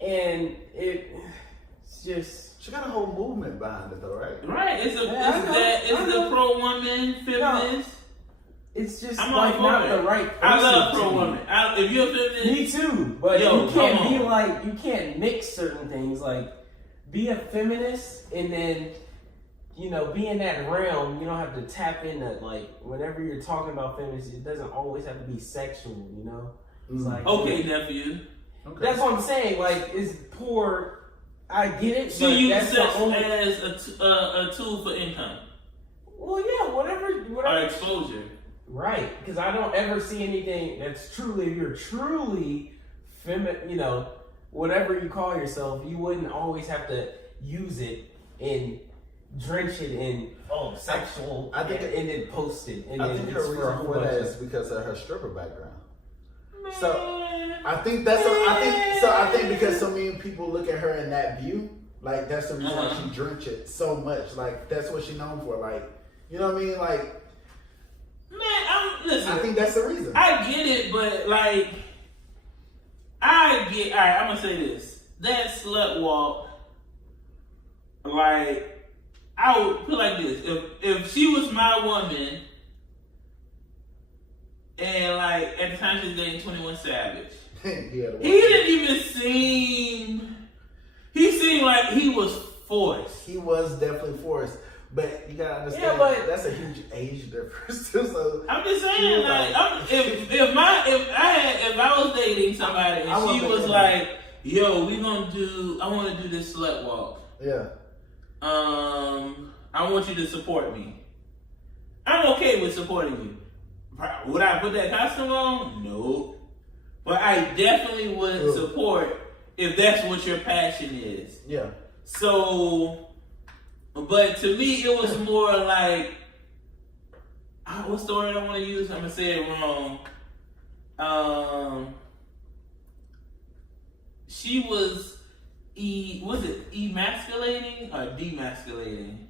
And it's just... She got a whole movement behind it though, right? Right. It's the pro-woman feminist. It's just I'm like not the right person. I love pro-woman. If you're a feminist... Me too. But you can't be like... You can't mix certain things. Like, be a feminist and then... You know, be in that realm, you don't have to tap into, like, whenever you're talking about feminism, it doesn't always have to be sexual, you know? It's like... Okay, nephew. Okay. That's what I'm saying, like, it's poor... I get it, she uses sex as a tool for income. Well, yeah, whatever. Or exposure. Right, because I don't ever see anything that's truly, if you're truly feminine, you know, whatever you call yourself, you wouldn't always have to use it and drench it in sexual, and then post it. And I think her reason for that is because of her stripper background. So I think I think because so many people look at her in that view, like that's the reason why she drench it so much. Like that's what she's known for. Like, you know what I mean? Like, man, listen. I think that's the reason. I get it, but like, alright, I'm gonna say this. That slut walk, like, I would put it like this. If she was my woman, and like at the time she was dating 21 Savage, he didn't even seem. He seemed like he was forced. He was definitely forced, but you gotta understand. Yeah, but that's a huge age difference. So I'm just saying, like, if I was dating somebody and she was like, "Yo, I want to do this slut walk. Yeah. I want you to support me. I'm okay with supporting you. Would I put that costume on? No. But I definitely would support if that's what your passion is. Yeah. So, but to me, it was more like, what's the word I want to use? I'm going to say it wrong. She was emasculating or demasculating?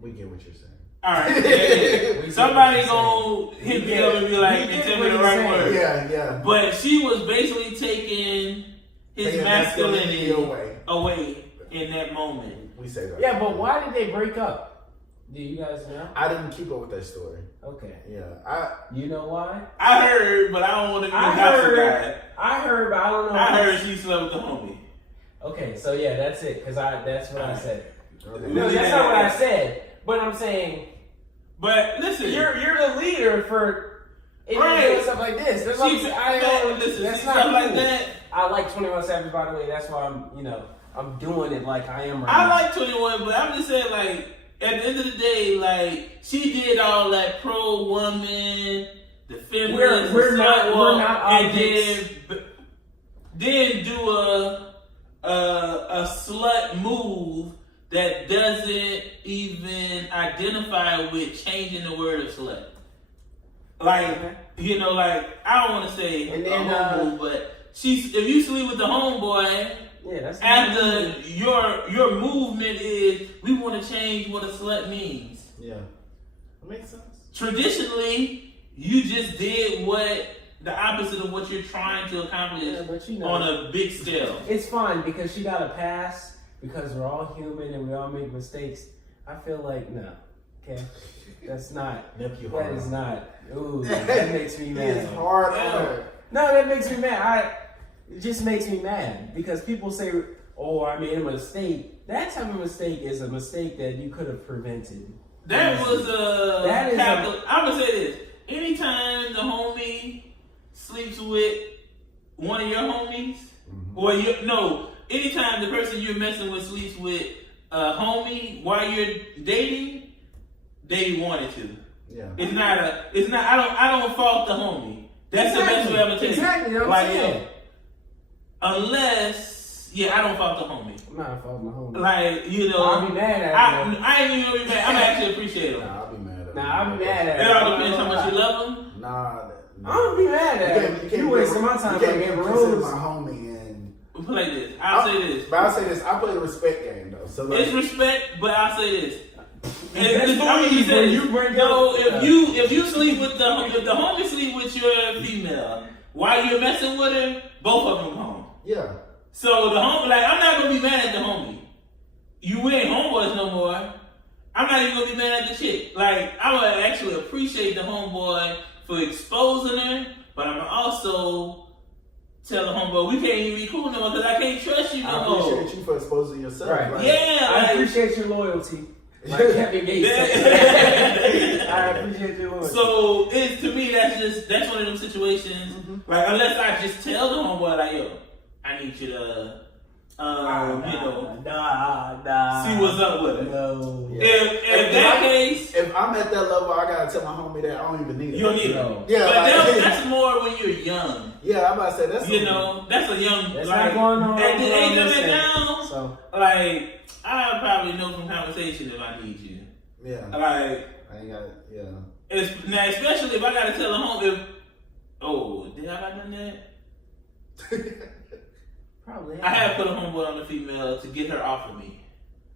We get what you're saying. All right, yeah. Somebody gonna hit me up and be like, and tell me the right word. Yeah. But she was basically taking his masculinity away in that moment. We say that. Yeah, but why did they break up? Do you guys know? I didn't keep up with that story. Okay. Yeah. You know why? I heard, but I don't want to be a gossip guy. I heard, but I don't know. I heard she slept with the homie. Okay, so yeah, that's it. Because that's what I said. Okay. No, that's not what I said. But I'm saying. But listen, you're the leader for doing stuff like this. That's what that's not cool. Like that. I like 21 Savage, by the way. That's why I'm doing it like I am right now. I like 21, but I'm just saying, like, at the end of the day, like, she did all that pro woman, the feminist, we're not and then do a slut move that doesn't even identify with changing the word of slut. Like, like, I don't want to say homo, but if you sleep with the homeboy, that's after your movement is, we want to change what a slut means. Yeah. That makes sense. Traditionally, you just did the opposite of what you're trying to accomplish on a big scale. It's fine because she got a pass. Because we're all human and we all make mistakes, I feel like no. Okay, that's not. That is not. Ooh, that makes me mad. It's hard on her. No, that makes me mad. It just makes me mad because people say, "Oh, I made a mistake." That type of mistake is a mistake that you could have prevented. I'm gonna say this: anytime the homie sleeps with one of your homies. Well, anytime the person you're messing with sleeps with a homie while you're dating, they wanted to. Yeah. It's not. I don't fault the homie. That's the best way I'm gonna tell you. Exactly. I'm saying. Unless, I don't fault the homie. I'm not faulting the homie. Like, I'll be mad at him. I ain't even gonna be mad. I'm actually appreciate him. Nah, I'll be mad at him. I'll be mad at him. It all depends how much you love him. Nah. I'm gonna be mad at him. You wasting my time. You can't be considered my homie and. We'll play this. I'll say this. I play the respect game though. So like, it's respect, but I'll say this. If you sleep with if the homie sleep with your female while you're messing with her, both of them home. Yeah. So the homie, I'm not gonna be mad at the homie. You ain't homeboys no more. I'm not even gonna be mad at the chick. I would actually appreciate the homeboy for exposing her, but I'm also tell the homeboy we can't even be cool no more because I can't trust you no more. I appreciate you for exposing yourself. Right. I appreciate your loyalty. Like Kevin Gates said. I appreciate your loyalty. So to me that's one of them situations. Mm-hmm. Unless I just tell the homeboy yo, I need you to see what's up with it. No. If I'm at that level, I gotta tell my homie that I don't even need it. You don't need it. Yeah, but that's more when you're young. Yeah, I'm about to say that's that's a young. That's not going on. At the age of it now, so I probably know from conversation if I need you. Yeah. I ain't got it. Yeah. Now, especially if I gotta tell a homie. Did I done that? Probably. I have put a homeboy on the female to get her off of me.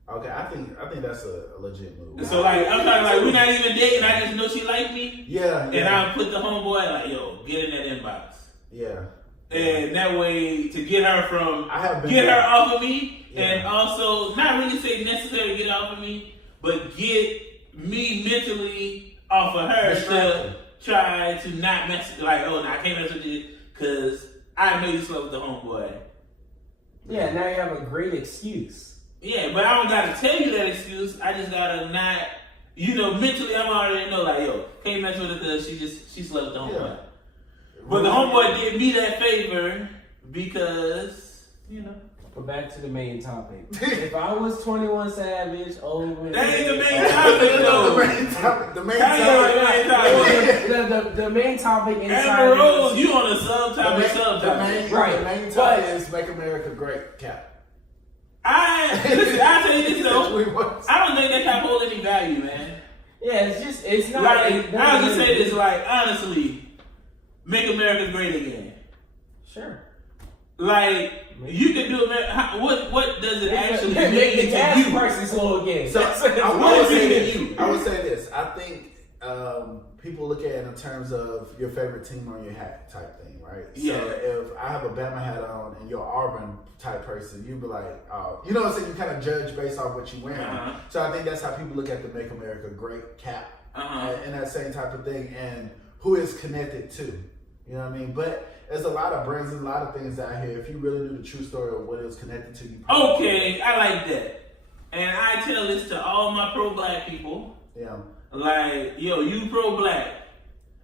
Okay, I think that's a legit move. So I'm talking we're not even dating. I just know she like me. Yeah. And I put the homeboy get in that inbox. Yeah. And that way to get her her off of me, and also not really say necessarily get off of me, but get me mentally off of her to try to not mess. I can't mess with you because I know you slept with the homeboy. Yeah, now you have a great excuse. Yeah, but I don't gotta tell you that excuse. I just gotta not, mentally I'm already know can't mess with her because she slept with the homeboy. Yeah. But the homeboy did me that favor because, But back to the main topic. If I was 21 Savage, that ain't the main topic though. The main topic inside. Amber Rose, you on a subtopic. The main topic is Make America Great, Cap. I tell you this though. I don't think that cap hold any value, man. Yeah, it's not. I'll just say this, honestly, Make America Great Again. Sure. You can do it. What does it actually mean make the to gas you? prices low again? So I would say this. I think people look at it in terms of your favorite team on your hat type thing, right? Yeah. So if I have a Bama hat on and you're Auburn type person, you'd be like, oh, you know what I'm saying? You kind of judge based off what you're wearing. Uh-huh. So I think that's how people look at the Make America Great cap and that same type of thing, and who is connected to. You know what I mean? But there's a lot of brands and a lot of things out here. If you really knew the true story of what it was connected to, you okay, I like that. And I tell this to all my pro-black people. Yeah. You pro-black.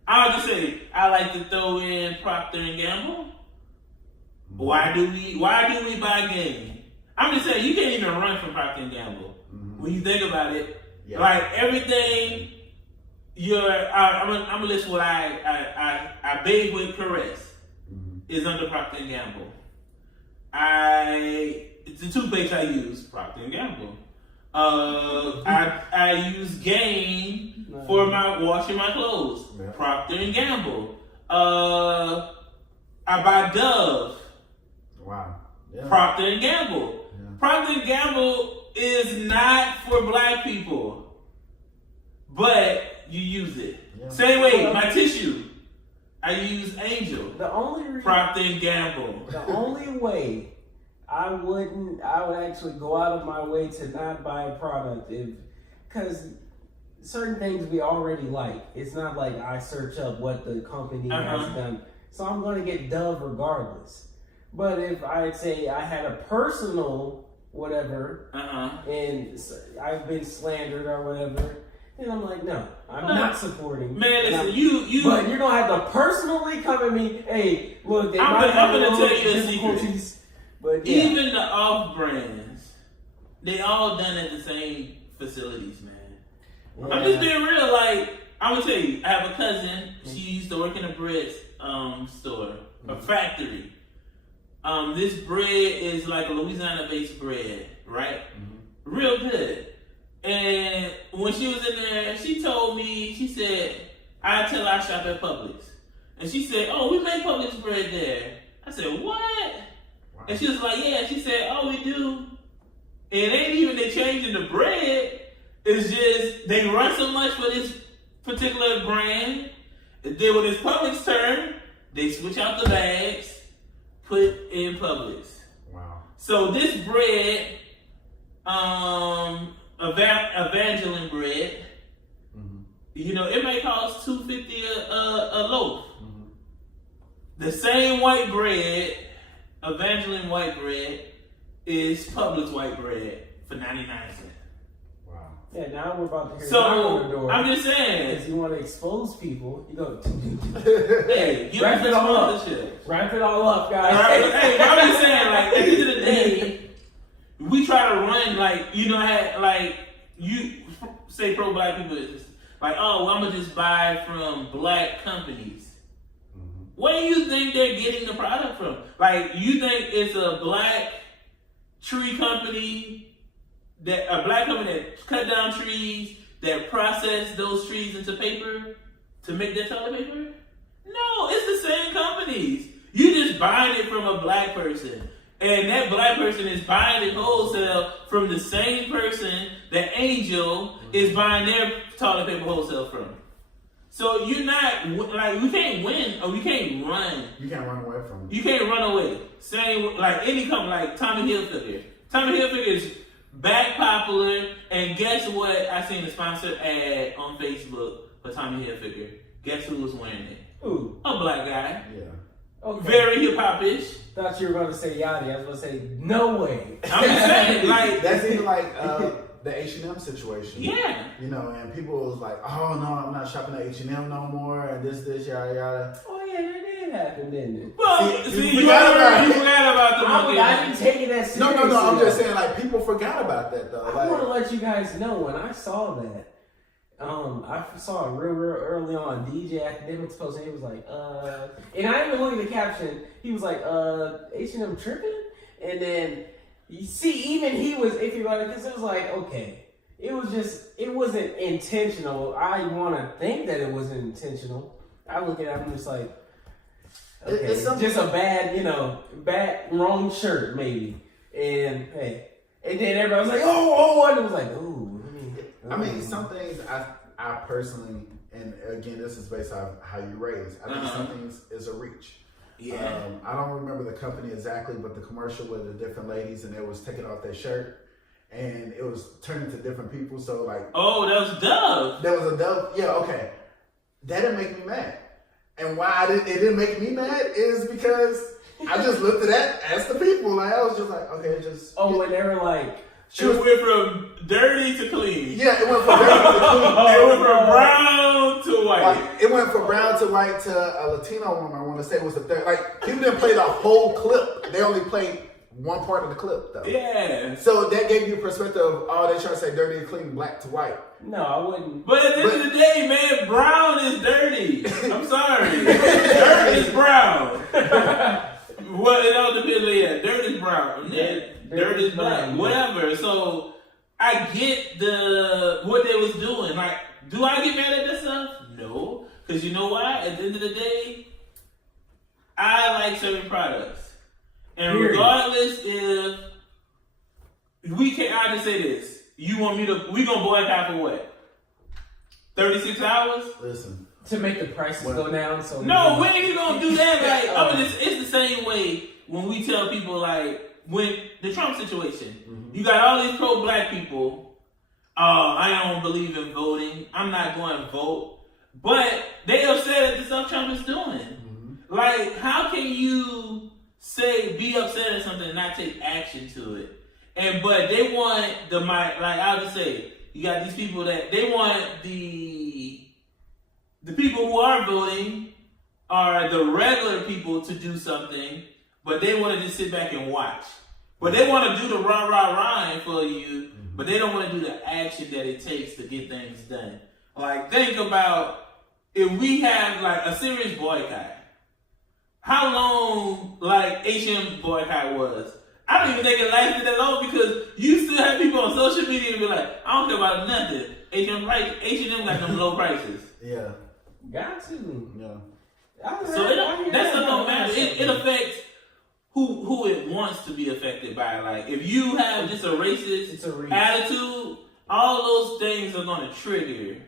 I'll just say, I like to throw in Procter & Gamble. Mm-hmm. Why do we buy game? I'm just saying, you can't even run from Procter & Gamble. Mm-hmm. When you think about it, everything... I'm gonna list what I bathe with Caress is under Procter & Gamble. It's the toothpaste I use, Procter & Gamble. I use Gain for washing my clothes, Procter & Gamble. I buy Dove, Procter & Gamble. Procter & Gamble is not for black people, but you use it. Same way, my tissue. I use Angel. The only reason, Procter & Gamble. The only way I would actually go out of my way to not buy a product because certain things we already like. It's not like I search up what the company has done. So I'm going to get Dove regardless. But if I'd say I had a personal whatever and I've been slandered or whatever, and I'm like, no, I'm not supporting. Man, listen, But you're gonna have to personally come at me. Hey, look, they I'm might have gonna tell you a difficulties. But yeah. Even the off brands, they all done at the same facilities, man. Yeah. I'm just being real. Like, I'm gonna tell you, I have a cousin. She used to work in a bread store, a factory. This bread is like a Louisiana-based bread, right? Real good. And when she was in there, she told me, she said, I tell her I shop at Publix. And she said, oh, we make Publix bread there. I said, what? Wow. And she was like, yeah. She said, oh, we do. It ain't even they changing the bread. It's just they run so much for this particular brand. Then when it's Publix turn, they switch out the bags, put in Publix. Wow. So this bread, Evangeline bread, you know, it may cost $2.50 a loaf. The same white bread, Evangeline white bread, is Publix white bread for 99 cents. Wow. Yeah, now we're about to hear so on the door. I'm just saying, if you want to expose people, you go. Hey, wrap it all up. Wrap it all up, guys. Hey, I'm just saying, like at the end of the day, we try to run like, you know, like you say pro black people is like, oh, well, I'm gonna just buy from black companies. Where do you think they're getting the product from? Like, you think it's a black tree company, a black company that cut down trees, that process those trees into paper to make their toilet paper? No, it's the same companies. You just buying it from a black person. And that black person is buying it wholesale from the same person that Angel is buying their toilet paper wholesale from. So you're not, like, we can't win or we can't run. You can't run away from it. You can't run away. Same, like any company, like Tommy Hilfiger. Tommy Hilfiger is back popular, and guess what? I seen a sponsored ad on Facebook for Tommy Hilfiger. Guess who was wearing it? Who? A black guy. Yeah. Okay. Very hip-hop-ish. Thought you were going to say Yachty. I was going to say, no way. I'm just saying, like... That's even like the H&M situation. Yeah. You know, and people was like, oh, no, I'm not shopping at H&M no more, and this, yada, yada. Oh, yeah, that did happen, didn't it? Well, see you forgot about the monkey. I didn't take it that seriously. No, I'm just saying, like, people forgot about that, though. I want to let you guys know, when I saw that, I saw it real early on. DJ Academics posting. He was like, and I even looked at the caption. He was like, H&M tripping? And then you see, even he was iffy about it because it was like, okay, it wasn't intentional. I want to think that it wasn't intentional. I look at it, I'm just like, okay, it's just a bad, wrong shirt maybe. And hey, and then everybody was like, oh, and it was like, ooh. I mean, some things I personally, and again, this is based on how you raise. I think some things is a reach. Yeah. I don't remember the company exactly, but the commercial with the different ladies, and it was taking off their shirt, and it was turning to different people. So like, oh, that was Dove. That was a Dove. Yeah, okay. That didn't make me mad, and why it didn't make me mad is because I just looked at that as the people. Like I was just like, okay, just when they were like. It went from dirty to clean. Yeah, it went from dirty to clean. It went from brown to white. Like, it went from brown to white to a Latino woman. I want to say was the third. Like people didn't play the whole clip. They only played one part of the clip, though. Yeah. So that gave you a perspective of they trying to say dirty to clean, black to white. No, I wouldn't. But at the end of the day, man, brown is dirty. I'm sorry. Dirt is brown. Well, it all depends. Yeah, dirt is brown. Yeah. Dirt is black, whatever. So I get what they was doing. Like, do I get mad at this stuff? No, because you know why? At the end of the day, I like certain products, and regardless if I just say this, you want me to? We gonna boycott for what? 36 hours? Listen. To make the prices go down. So no, we ain't gonna do that. Like, it's the same way when we tell people like. When the Trump situation, you got all these pro-black people. I don't believe in voting. I'm not going to vote. But they upset at the stuff Trump is doing. Like, how can you be upset at something and not take action to it? But they want I'll just say, you got these people that they want the people who are voting are the regular people to do something. but they want to just sit back and watch. But they want to do the rah for you, but they don't want to do the action that it takes to get things done. Like, think about if we have like a serious boycott. How long like H&M boycott was? I don't even think it lasted that long because you still have people on social media to be like, I don't care about nothing. H&M got them low prices. Yeah. Got to. Yeah. So that stuff don't matter. It affects who it wants to be affected by. Like, if you have just a racist attitude, all those things are going to trigger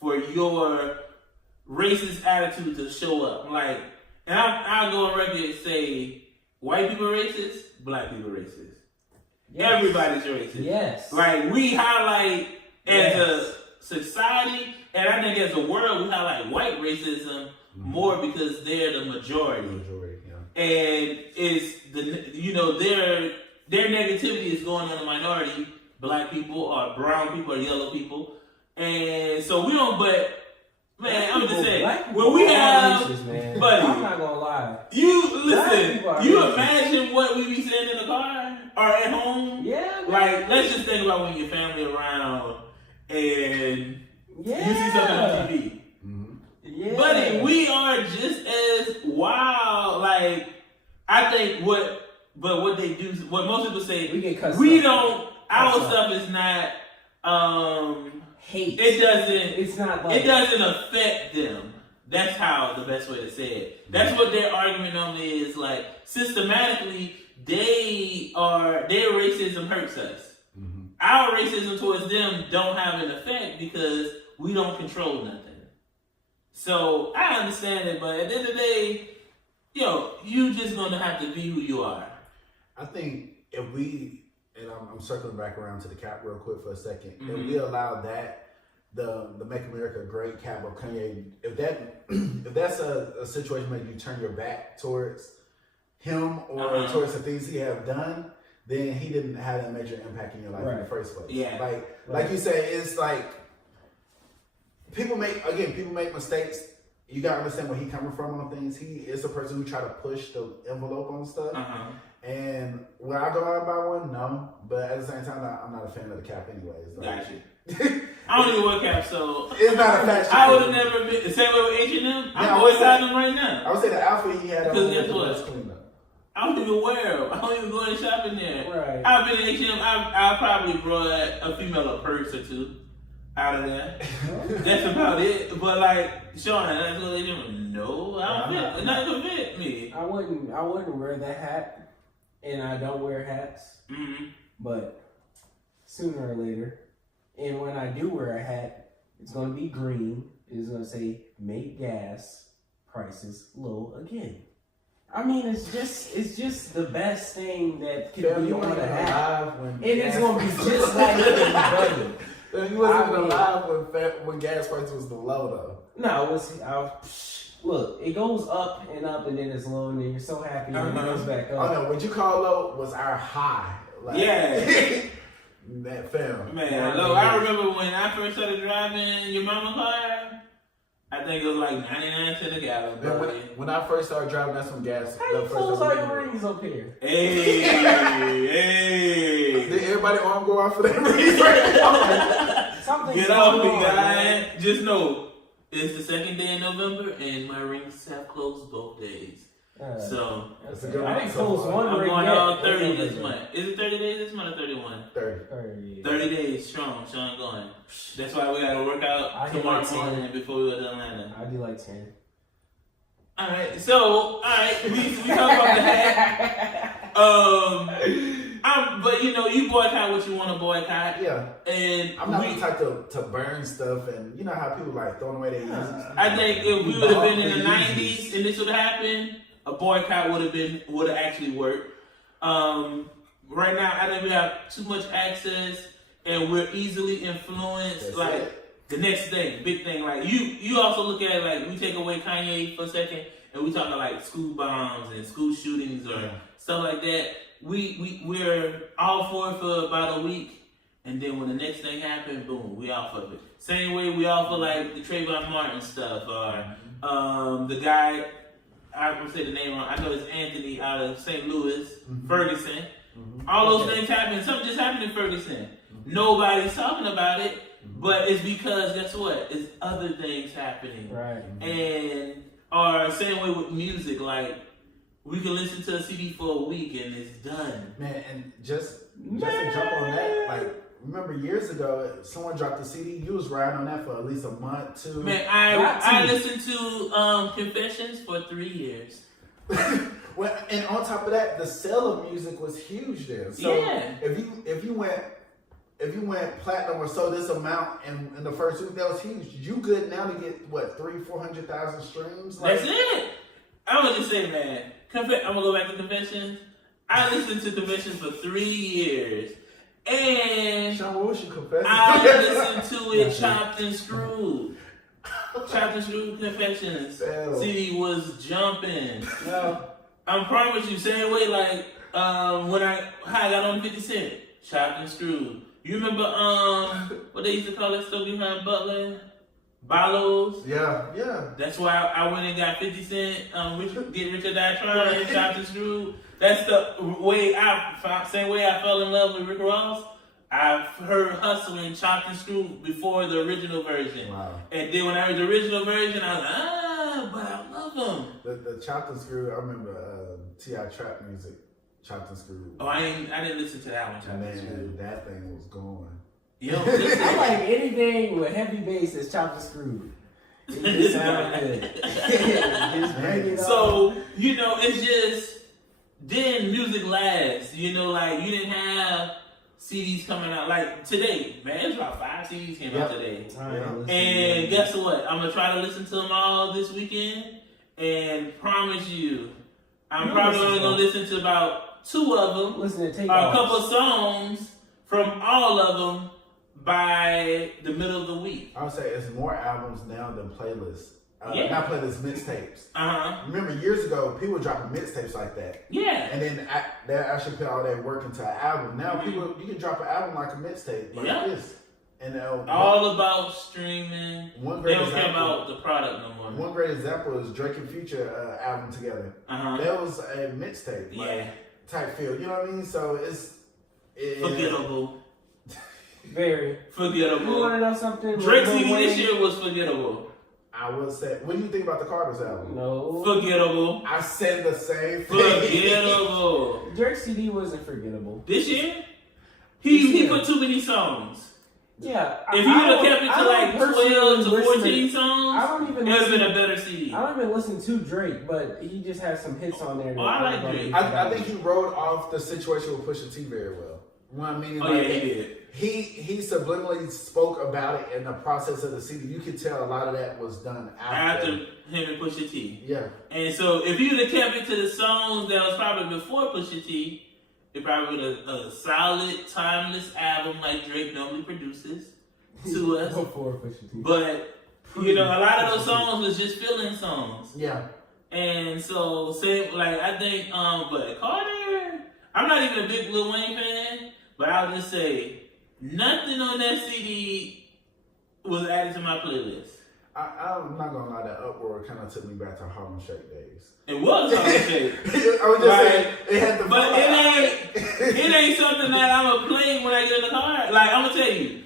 for your racist attitude to show up. Like, and I'll go on record and say, white people racist, black people racist. Yes. Everybody's racist. Yes. Like, we highlight as a society, and I think as a world, we highlight white racism more because they're the majority. And it's their negativity is going on the minority, black people or brown people or yellow people. And so we don't, but man, I'm just saying, when we have, racist, buddy, I'm not gonna lie. You listen, you imagine what we be saying in the car or at home? Yeah, man. Like, let's just think about when your family around and you see something on TV. Yeah. Buddy, we are just as wild. Like, I think what they do, what most people say, we don't, our stuff is not, hate. It's not like, it doesn't affect them. That's how the best way to say it. That's what their argument normally is. Like, systematically, their racism hurts us. Our racism towards them don't have an effect because we don't control nothing. So I understand it, but at the end of the day, you just gonna have to be who you are. I think if we, and I'm circling back around to the cap real quick for a second, if we allow that, the Make America Great cap of Kanye, if that's a situation where you turn your back towards him or towards the things he have done, then he didn't have that major impact in your life in the first place. Yeah. Like you say, it's like people make mistakes. You gotta understand where he coming from on things. He is a person who try to push the envelope on stuff. And will I go out and buy one? No. But at the same time, I'm not a fan of the cap anyways. Got you. I don't even wear cap, so it's not a fashion. I would have never been the same way with H&M. I'm always signing them right now. I would say the outfit he had on was clean up. I don't even wear them. I don't even go and shop in there. Right. I've been in H&M. I probably brought a female a purse or two out of there. That's about it. But like, Sean, that's what they do. No, I don't fit. It's not gonna fit me. I wouldn't wear that hat, and I don't wear hats. But sooner or later, and when I do wear a hat, it's gonna be green. It's gonna say "Make gas prices low again." I mean, it's just the best thing that can be on a hat, and it's gonna be just like it, buddy. You wasn't even alive when gas prices was the low though. No, look, it goes up, and then it's low, and then you're so happy, and it goes back up. Oh no, what you call low was our high. Like, that film. Man, look, I remember when I first started driving your mama's car. I think it was like 99 cents a gallon. When I first started driving, that's when gas. How you close all your rings up here? Hey. Did everybody arm go off for that reason? Get off me, guy. Just know, it's the second day in November, and my rings have closed both days. So, that's a good one. I didn't close one ring. I'm going all 30 this month. Is it 30 days this month or 31? 30. 30 days strong. Sean going. That's why we got to work out tomorrow morning before we go to Atlanta. I do like 10. Alright, so, we talk about the hat. But you boycott what you want to boycott. Yeah. And I'm not the type to burn stuff, and you know how people like throwing away their Yeezys. I think if we would have been in the 90s and this would have happened, a boycott would have actually worked. Right now, I think we have too much access, and we're easily influenced. The next thing, big thing, like you also look at it like we take away Kanye for a second, and we talk about like school bombs and school shootings or stuff like that. We're all for it for about a week, and then when the next thing happens, boom, we off of it. Same way we all for like the Trayvon Martin stuff or the guy. I'm gonna say the name wrong. I know it's Anthony out of St. Louis, Ferguson. Mm-hmm. All those things happened. Something just happened in Ferguson. Nobody's talking about it, but it's because guess what? It's other things happening. Right. And or same way with music, like we can listen to a CD for a week and it's done. Man, and just to jump on that, like remember years ago, someone dropped a CD. You was riding on that for at least a month, 2. Man, I listened to Confessions for 3 years. Well, and on top of that, the sale of music was huge then. So if you went platinum or so this amount in the first week, that was huge. You good now to get what 300,000-400,000 streams? Like, that's it. I'm gonna just say, man. I'm gonna go back to Confessions. I listened to Confessions for 3 years, and Sean, what was your confession? I listened to it chopped and screwed. Chopped and screwed Confessions. CD was jumping. I promise you, same way like when I got on 50 Cent, chopped and screwed. You remember what they used to call that stuff behind Butler? Balos? Yeah. That's why I went and got 50 Cent, Get Rich or Die Trying, chopped and screwed. That's the way same way I fell in love with Rick Ross. I've heard Hustling, chopped and screwed before the original version. Wow. And then when I heard the original version, I was like, but I love them. The chopped and screwed, I remember T.I. trap music, chopped and screwed. Oh, I didn't listen to that one, chopped and screwed. That thing was going. Yo, I like anything with heavy bass that's chopped and screwed. It just sounds good. Just bring it so, it's just, then music lasts. Like, you didn't have CDs coming out. Like, today, man, it's about 5 CDs came out today. And guess what? I'm going to try to listen to them all this weekend. And promise you, I'm probably only going to listen to about 2 of them. Listen to a couple of songs from all of them by the middle of the week. I would say it's more albums now than playlists. Not playlists, mixtapes. Remember years ago, people dropping mixtapes like that. Yeah. And then they actually put all that work into an album. Now you can drop an album like a mixtape, like this. And all about streaming. They don't care about the product no more. One great example is Drake and Future album together. That was a mixtape, type feel. You know what I mean? So it's forgettable. Very forgettable. You want to know something? Drake's CD this year was forgettable. I will say. What do you think about the Carter's album? No. Forgettable. I said the same thing. Forgettable. Drake's CD wasn't forgettable. This year? He put too many songs. Yeah. If he would have kept it to like 12 to 14 songs, it would have been a better CD. I don't even listen to Drake, but he just has some hits on there. I like Drake. I think he rode off the situation with Pusha T very well. You know what I mean? Oh, yeah, he did. He subliminally spoke about it in the process of the CD. You could tell a lot of that was done after him and Pusha T. Yeah. And so if he would have kept it to the songs that was probably before Pusha T, it probably would have a solid, timeless album like Drake normally produces to us. Before Pusha T. But, a lot of those songs was just feeling songs. Yeah. And so, I think, but Carter, I'm not even a big Lil Wayne fan, but I'll just say, nothing on that CD was added to my playlist. I'm not gonna lie, that Uproar kind of took me back to Harlem Shake days. It was Harlem Shake. I was just saying, it had the but it ain't something that I'm gonna play when I get in the car. Like, I'm gonna tell you,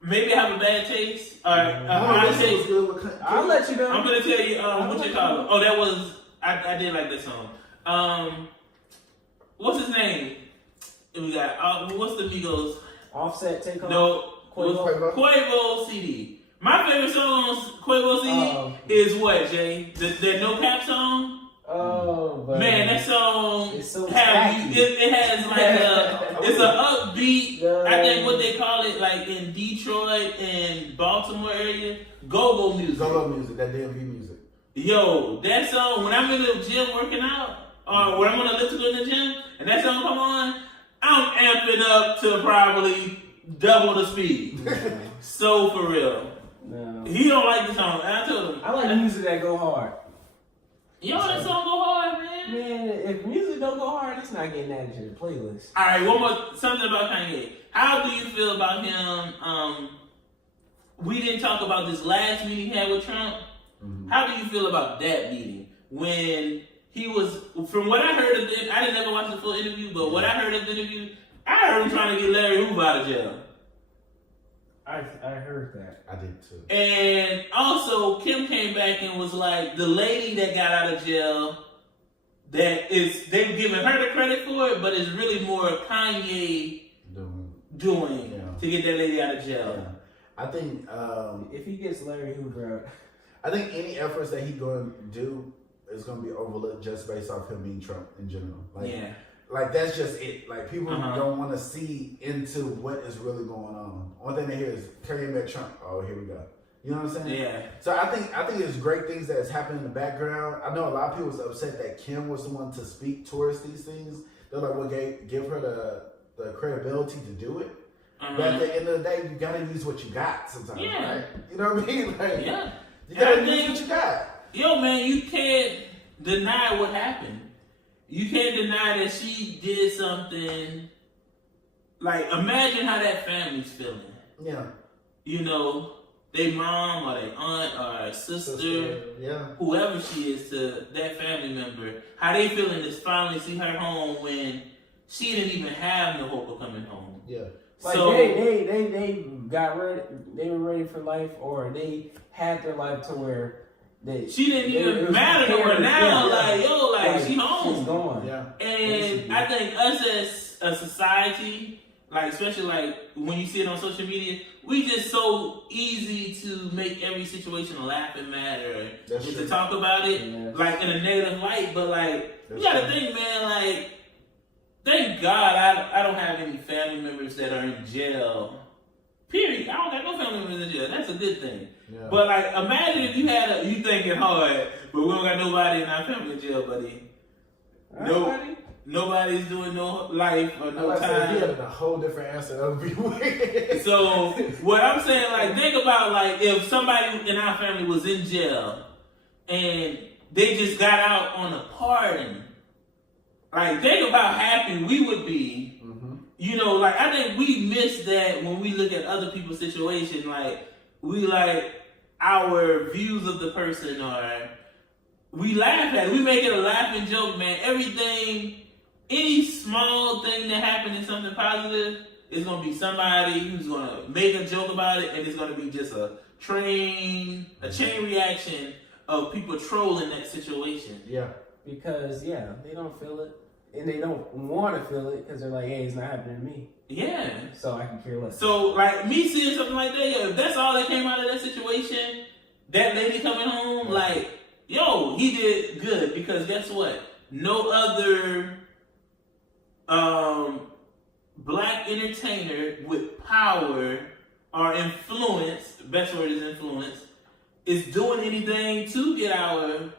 maybe I have a bad taste or a taste. I'll let you know. I'm gonna tell you what you call it. Oh, that was I did like this song. What's his name? We got what's the Migos? Offset Takeoff. No, Quavo CD. My favorite song on Quavo CD is what, Jay? That No Cap song? Oh, but man, that song it's so it has like it's an upbeat. I think what they call it, like in Detroit and Baltimore area, go-go music. Go-go music, that DMV music. Yo, that song when I'm in the gym working out, or when I'm on the elliptical in the gym, and that song come on, I'm amping up to probably double the speed. So for real. No. He don't like the song. I told him. I like music that go hard. Yo, that song go hard, man. Man, if music don't go hard, it's not getting added to the playlist. All right, one more something about Kanye. How do you feel about him? We didn't talk about this last meeting he had with Trump. Mm-hmm. How do you feel about that meeting? when he was, from what I heard of it, I didn't ever watch the full interview, but what I heard of the interview, I heard him trying to get Larry Hoover out of jail. I heard that. I did too. And also, Kim came back and was like, the lady that got out of jail, they've given her the credit for it, but it's really more Kanye doing to get that lady out of jail. Yeah. I think if he gets Larry Hoover out, I think any efforts that he's going to do is going to be overlooked just based off him being Trump in general. Like that's just it. Like people don't want to see into what is really going on. One thing they hear is Kanye met Trump. Oh, here we go. You know what I'm saying? Yeah. So I think it's great things that is happening in the background. I know a lot of people was upset that Kim was the one to speak towards these things. They're like, well, give her the credibility to do it. But at the end of the day, you gotta use what you got sometimes, right? You know what I mean? Like, you gotta use what you got. Yo, man, you can't deny what happened. You can't deny that she did something. Like, imagine how that family's feeling. Yeah. You know, their mom or their aunt or sister, whoever she is to that family member, how they feeling to finally see her home when she didn't even have no hope of coming home. Yeah. Like so they got ready, they were ready for life, or they had their life to where she didn't even matter to her now. Like she home. She's gone. Yeah. And I think us as a society, like especially like when you see it on social media, we just so easy to make every situation a laughing matter, just to talk about it like in a negative light. But like you gotta think, man, like. Thank God I don't have any family members that are in jail. Period. I don't got no family members in jail. That's a good thing. Yeah. But like, imagine if you had you thinking hard, but we don't got nobody in our family in jail, buddy. Nobody's doing no life or no time. He had a whole different answer. That would be weird. So what I'm saying, like, think about like if somebody in our family was in jail and they just got out on a pardon. Like, think about how happy we would be. You know, like, I think we miss that when we look at other people's situation. Like, we like our views of the person, or we laugh at it. We make it a laughing joke, man. Everything, any small thing that happened in something positive, is going to be somebody who's going to make a joke about it, and it's going to be just a chain reaction of people trolling that situation. Yeah. Because, they don't feel it. And they don't want to feel it because they're like, hey, it's not happening to me. Yeah. So I can care less. So, like, me seeing something like that, if that's all that came out of that situation, that lady coming home, like, yo, he did good. Because guess what? No other black entertainer with power or influence, best word is influence, is doing anything to get our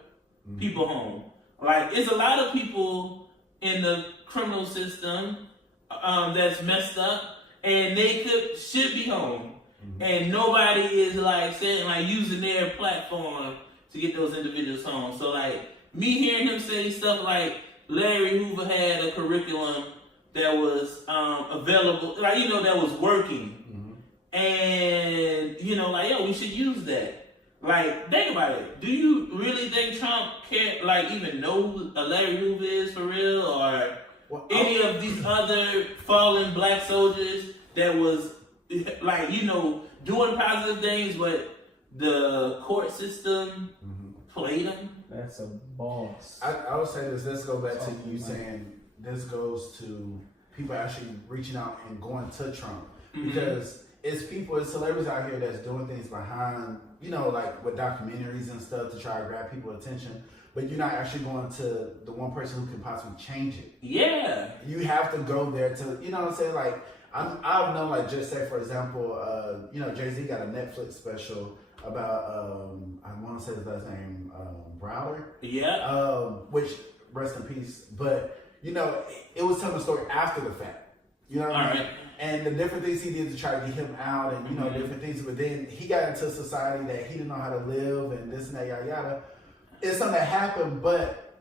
people home. Like, it's a lot of people in the criminal system that's messed up, and they should be home. And nobody is like saying, like, using their platform to get those individuals home. So like me hearing him say stuff like Larry Hoover had a curriculum that was available, like, you know, that was working. And, you know, like, yo, we should use that. Like, think about it. Do you really think Trump even know who Larry Hoover is for real? Or any of these other fallen black soldiers that was, like, you know, doing positive things, but the court system played them? That's a boss. I would say this. Let's go back to you saying this goes to people actually reaching out and going to Trump. Because it's celebrities out here that's doing things behind, you know, like with documentaries and stuff to try to grab people's attention, but you're not actually going to the one person who can possibly change it. Yeah. You have to go there to, you know what I'm saying? Like, I've known, like, just say, for example, you know, Jay-Z got a Netflix special about, I want to say his last name, Browder. Yeah. Which, rest in peace. But, you know, it was telling the story after the fact. You know what I mean? Right. And the different things he did to try to get him out and, you know, different things. But then he got into a society that he didn't know how to live and this and that, yada, yada. It's something that happened, but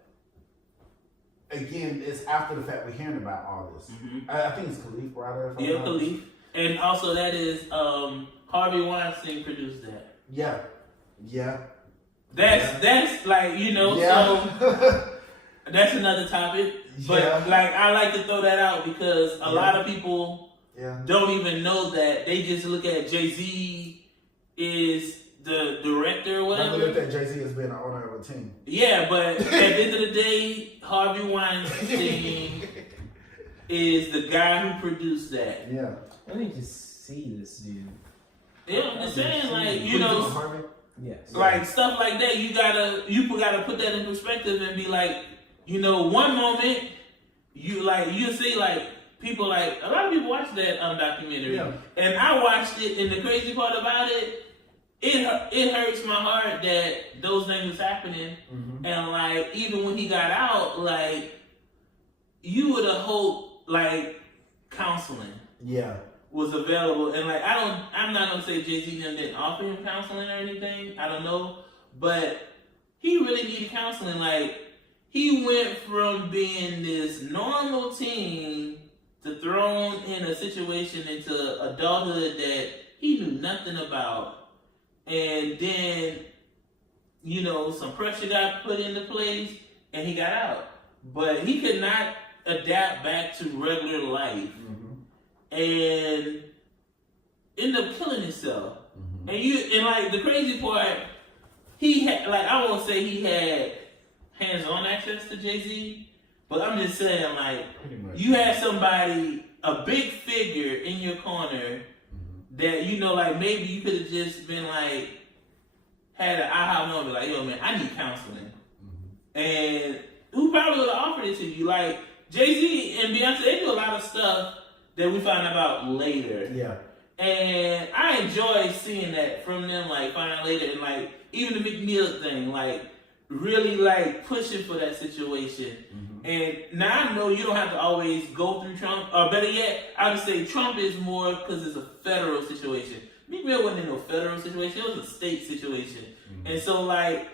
again, it's after the fact we're hearing about all this. I think it's Khalif Browder. Yeah, Khalif. And also that is Harvey Weinstein produced that. Yeah. Yeah. That's like, you know, so that's another topic. But like, I like to throw that out because a lot of people don't even know that. They just look at Jay-Z is the director or whatever. I look at Jay-Z as being the owner of a team. Yeah, but at the end of the day, Harvey Weinstein is the guy who produced that. Yeah. I need to see this dude. Yeah, I'm just saying, like, you know, yes. Like stuff like that, you gotta put that in perspective and be like, you know, one moment you see like people, like a lot of people watch that documentary, and I watched it, and the crazy part about it, it hurts my heart that those things was happening, and like even when he got out, like you would have hoped like counseling was available, and like I'm not gonna say Jay-Z didn't offer him counseling or anything, I don't know, but he really needed counseling. Like he went from being this normal teen to thrown in a situation into adulthood that he knew nothing about, and then you know some pressure got put into place and he got out, but he could not adapt back to regular life. And end up killing himself. And like the crazy part, he had, like, I won't say he had hands-on access to Jay-Z, but I'm just saying, like, you had somebody, a big figure in your corner that, you know, like maybe you could have just been like, had an aha moment, like, yo man, I need counseling. And who probably would have offered it to you? Like Jay-Z and Beyonce, they do a lot of stuff that we find out later. And I enjoy seeing that from them, like finding out later, and like even the McNeil thing, like really like pushing for that situation. And now I know you don't have to always go through Trump, or better yet, I would say Trump is more because it's a federal situation. McNeil wasn't in no federal situation, it was a state situation. And so like,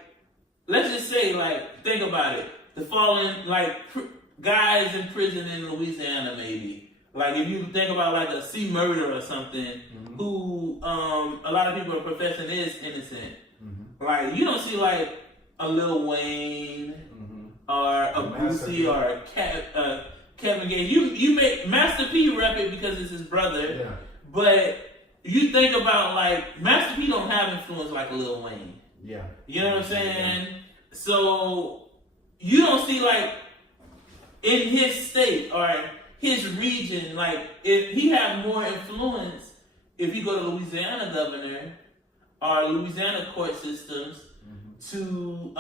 let's just say, like, think about it, the fallen like guys in prison in Louisiana maybe. Like if you think about like a C murder or something, who a lot of people are professing is innocent. Like you don't see like a Lil Wayne or a Boosie or a Kevin Gates. You make Master P rep it because it's his brother, but you think about like Master P don't have influence like a Lil Wayne. You know what I'm saying? So you don't see like in his state or his region, like if he had more influence, if you go to Louisiana governor or Louisiana court systems to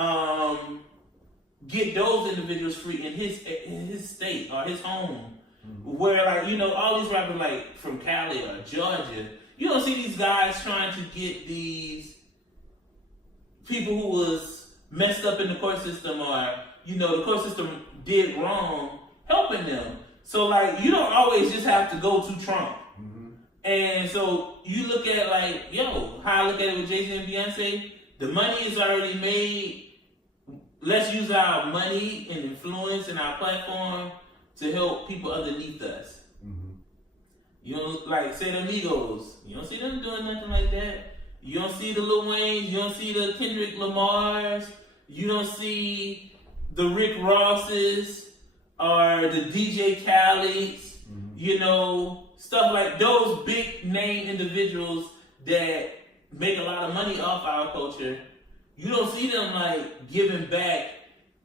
get those individuals free in his state or his home, where like you know all these rappers like from Cali or Georgia, you don't see these guys trying to get these people who was messed up in the court system or you know the court system did wrong helping them. So like you don't always just have to go to Trump. And so you look at like, yo, how I look at it with Jay-Z and Beyonce, the money is already made. Let's use our money and influence and our platform to help people underneath us. You don't like say the Migos. You don't see them doing nothing like that. You don't see the Lil Waynes. You don't see the Kendrick Lamars. You don't see the Rick Rosses or the DJ Khaled's, you know, stuff like those big name individuals that make a lot of money off our culture. You don't see them like giving back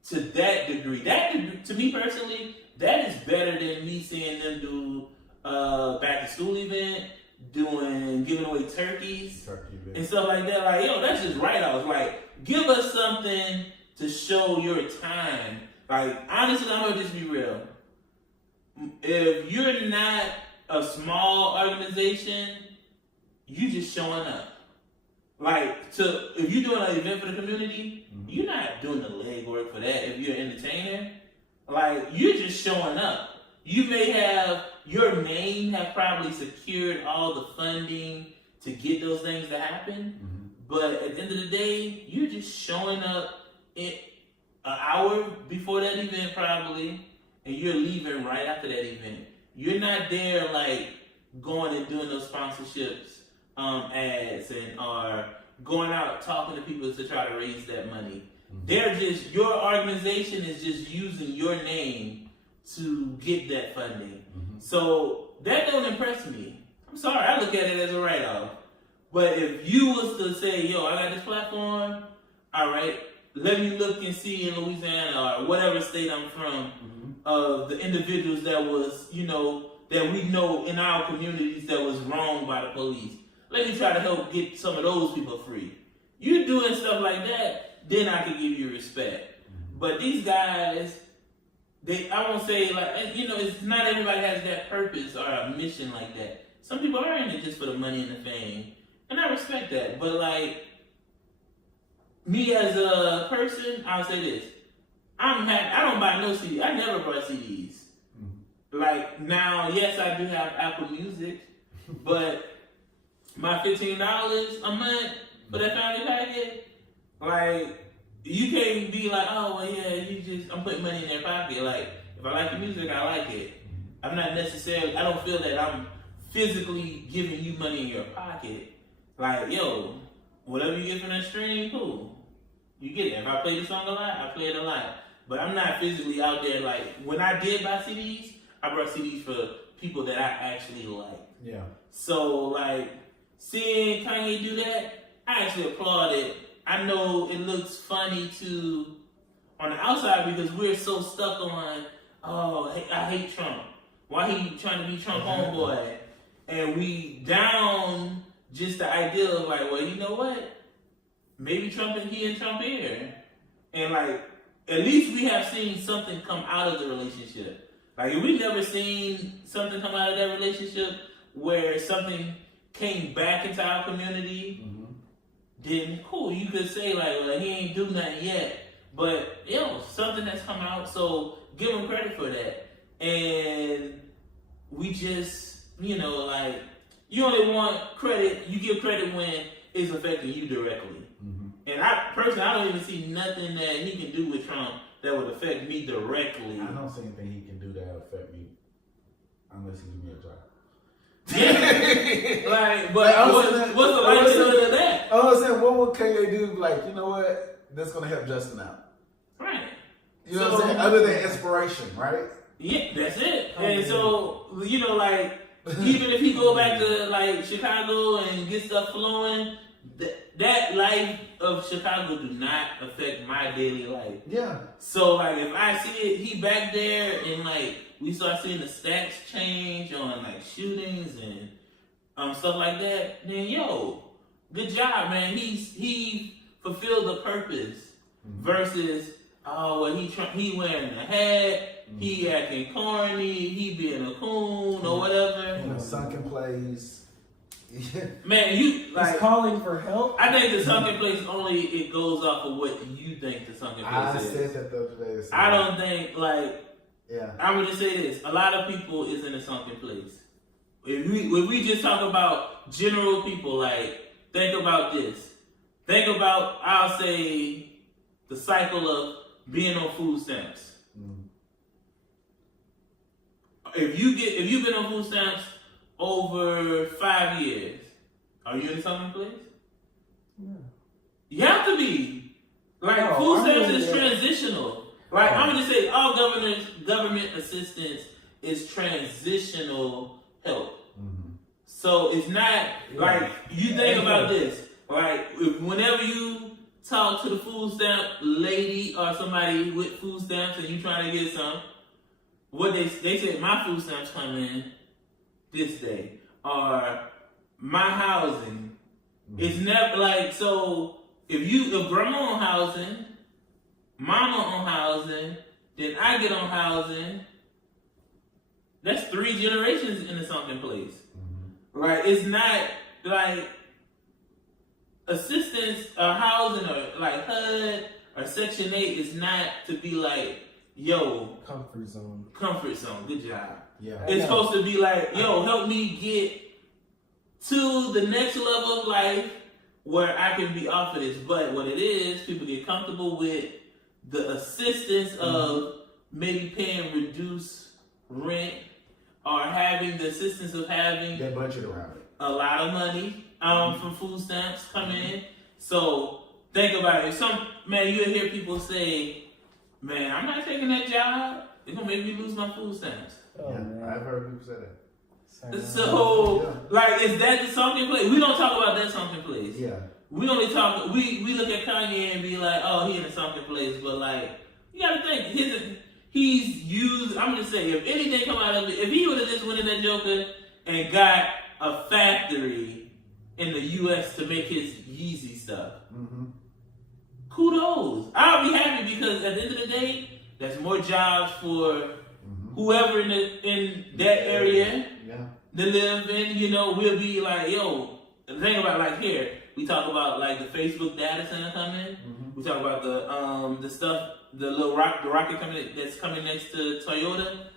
to that degree. That degree, to me personally, that is better than me seeing them do back to school event, giving away turkeys and stuff like that. Like, yo, that's just write-offs. Like, give us something to show your time. Like, honestly, I'm gonna just be real. If you're not a small organization, you just showing up. Like, if you're doing an event for the community, you're not doing the legwork for that. If you're an entertainer, like, you're just showing up. You may have, your name have probably secured all the funding to get those things to happen, but at the end of the day, you're just showing up an hour before that event probably, and you're leaving right after that event. You're not there like going and doing those sponsorships, ads, and or going out talking to people to try to raise that money. They're just, your organization is just using your name to get that funding. So that don't impress me. I'm sorry, I look at it as a write-off. But if you was to say, yo, I got this platform, all right, let me look and see in Louisiana or whatever state I'm from, of the individuals that was, you know, that we know in our communities that was wronged by the police. Let me try to help get some of those people free. You doing stuff like that, then I can give you respect. But these guys, I won't say like, you know, it's not everybody has that purpose or a mission like that. Some people are in it just for the money and the fame. And I respect that. But like, me as a person, I'll say this. I'm happy. I don't buy no CD. I never bought CDs. Like now, yes, I do have Apple Music, but my $15 a month for that family package, like, you can't be like, oh, well, yeah, I'm putting money in their pocket. Like, if I like the music, I like it. I'm not necessarily, I don't feel that I'm physically giving you money in your pocket. Like, yo, whatever you get from that stream, cool. You get it. If I play the song a lot, I play it a lot. But I'm not physically out there, like, when I did buy CDs, I brought CDs for people that I actually like. Yeah. So, like, seeing Kanye do that, I actually applaud it. I know it looks funny on the outside because we're so stuck on, oh, I hate Trump. Why he trying to be Trump homeboy? And we down just the idea of like, well, you know what? Maybe Trump and Trump here. And like, at least we have seen something come out of the relationship. Like, if we've never seen something come out of that relationship where something came back into our community, then cool, you could say like, well, he ain't do nothing yet. But, yo, something has come out, so give him credit for that. And we just, you know, like, you only want credit, you give credit when it's affecting you directly. And I don't even see nothing that he can do with Trump that would affect me directly. I don't see anything he can do that would affect me unless he give me a job. Yeah. Like, but what's the likelihood of that? I was saying, what would Kanye do? Like, you know what? That's gonna help Justin out. Right. You know what I'm saying? Other than inspiration, right? Yeah, that's it. And so, you know, like, even if he go back to like Chicago and get stuff flowing, that life of Chicago do not affect my daily life. Yeah. So like, if I see it, he back there and like we start seeing the stats change on like shootings and stuff like that, then yo, good job, man. He fulfilled the purpose. Versus, oh well, he wearing a hat, he acting corny, he being a coon or whatever. In a sunken place. Man, you like he's calling for help. I think the sunken place only it goes off of what you think the sunken place is. I said that the other day. I don't think like. Yeah. I would just say this: a lot of people is in a sunken place. If we just talk about general people, like think about this. Think about I'll say the cycle of being on food stamps. If you've been on food stamps over 5 years, are you in a sunken place? Yeah. You have to be. Like, food stamps is transitional. Like, I'm gonna just say all government assistance is transitional help. So it's not like you think about this. Like, whenever you talk to the food stamp lady or somebody with food stamps and you trying to get some, what they said, my food stamps come in this day, or my housing. It's never like, so if grandma on housing, mama on housing, then I get on housing, that's 3 generations in a sunken place. Like, it's not like assistance or housing or like HUD or Section 8 is not to be like, yo, comfort zone. Good job. Yeah. It's supposed to be like, yo, help me get to the next level of life where I can be off of this. But what it is, people get comfortable with the assistance of maybe paying reduced rent or having the assistance of having their budget around it. A lot of money from food stamps come in. So think about it. You'll hear people say, man, I'm not taking that job. It's gonna make me lose my food stamps. Oh, yeah, I've heard people say that. So, like, is that the sunken place? We don't talk about that sunken place. Yeah. We only talk. We look at Kanye and be like, oh, he in a sunken place. But like, you gotta think, he's used. I'm gonna say, if anything come out of it, if he would have just went in that Joker and got a factory in the U.S. to make his Yeezy stuff, kudos. I'll be happy because at the end of the day, that's more jobs for whoever in that area to live in. You know, we'll be like, yo. The thing about like here, we talk about like the Facebook data center coming. We talk about the stuff, the rocket coming that's coming next to Toyota.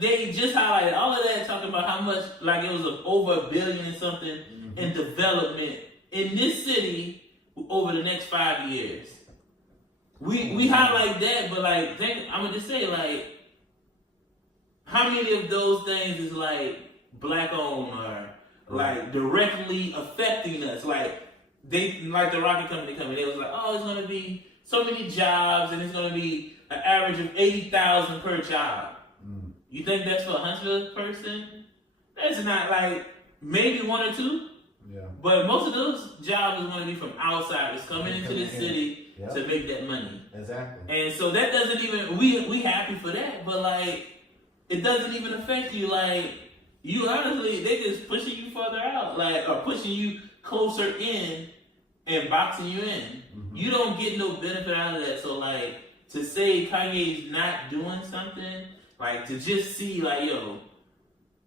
They just highlighted all of that, talking about how much like it was over $1 billion and something in development in this city over the next 5 years. We highlight that, but like I'm gonna just say like, how many of those things is like black owned or like directly affecting us? Like the rocket company coming, they was like, oh, it's gonna be so many jobs and it's gonna be an average of 80,000 per job. You think that's for a Huntsville person? That's not like maybe one or two. Yeah. But most of those jobs is going to be from outsiders coming into the city to make that money. Exactly. And so that doesn't even we happy for that, but like it doesn't even affect you. Like you honestly, they just pushing you further out, like or pushing you closer in and boxing you in. You don't get no benefit out of that. So like to say Kanye's not doing something, like to just see like yo.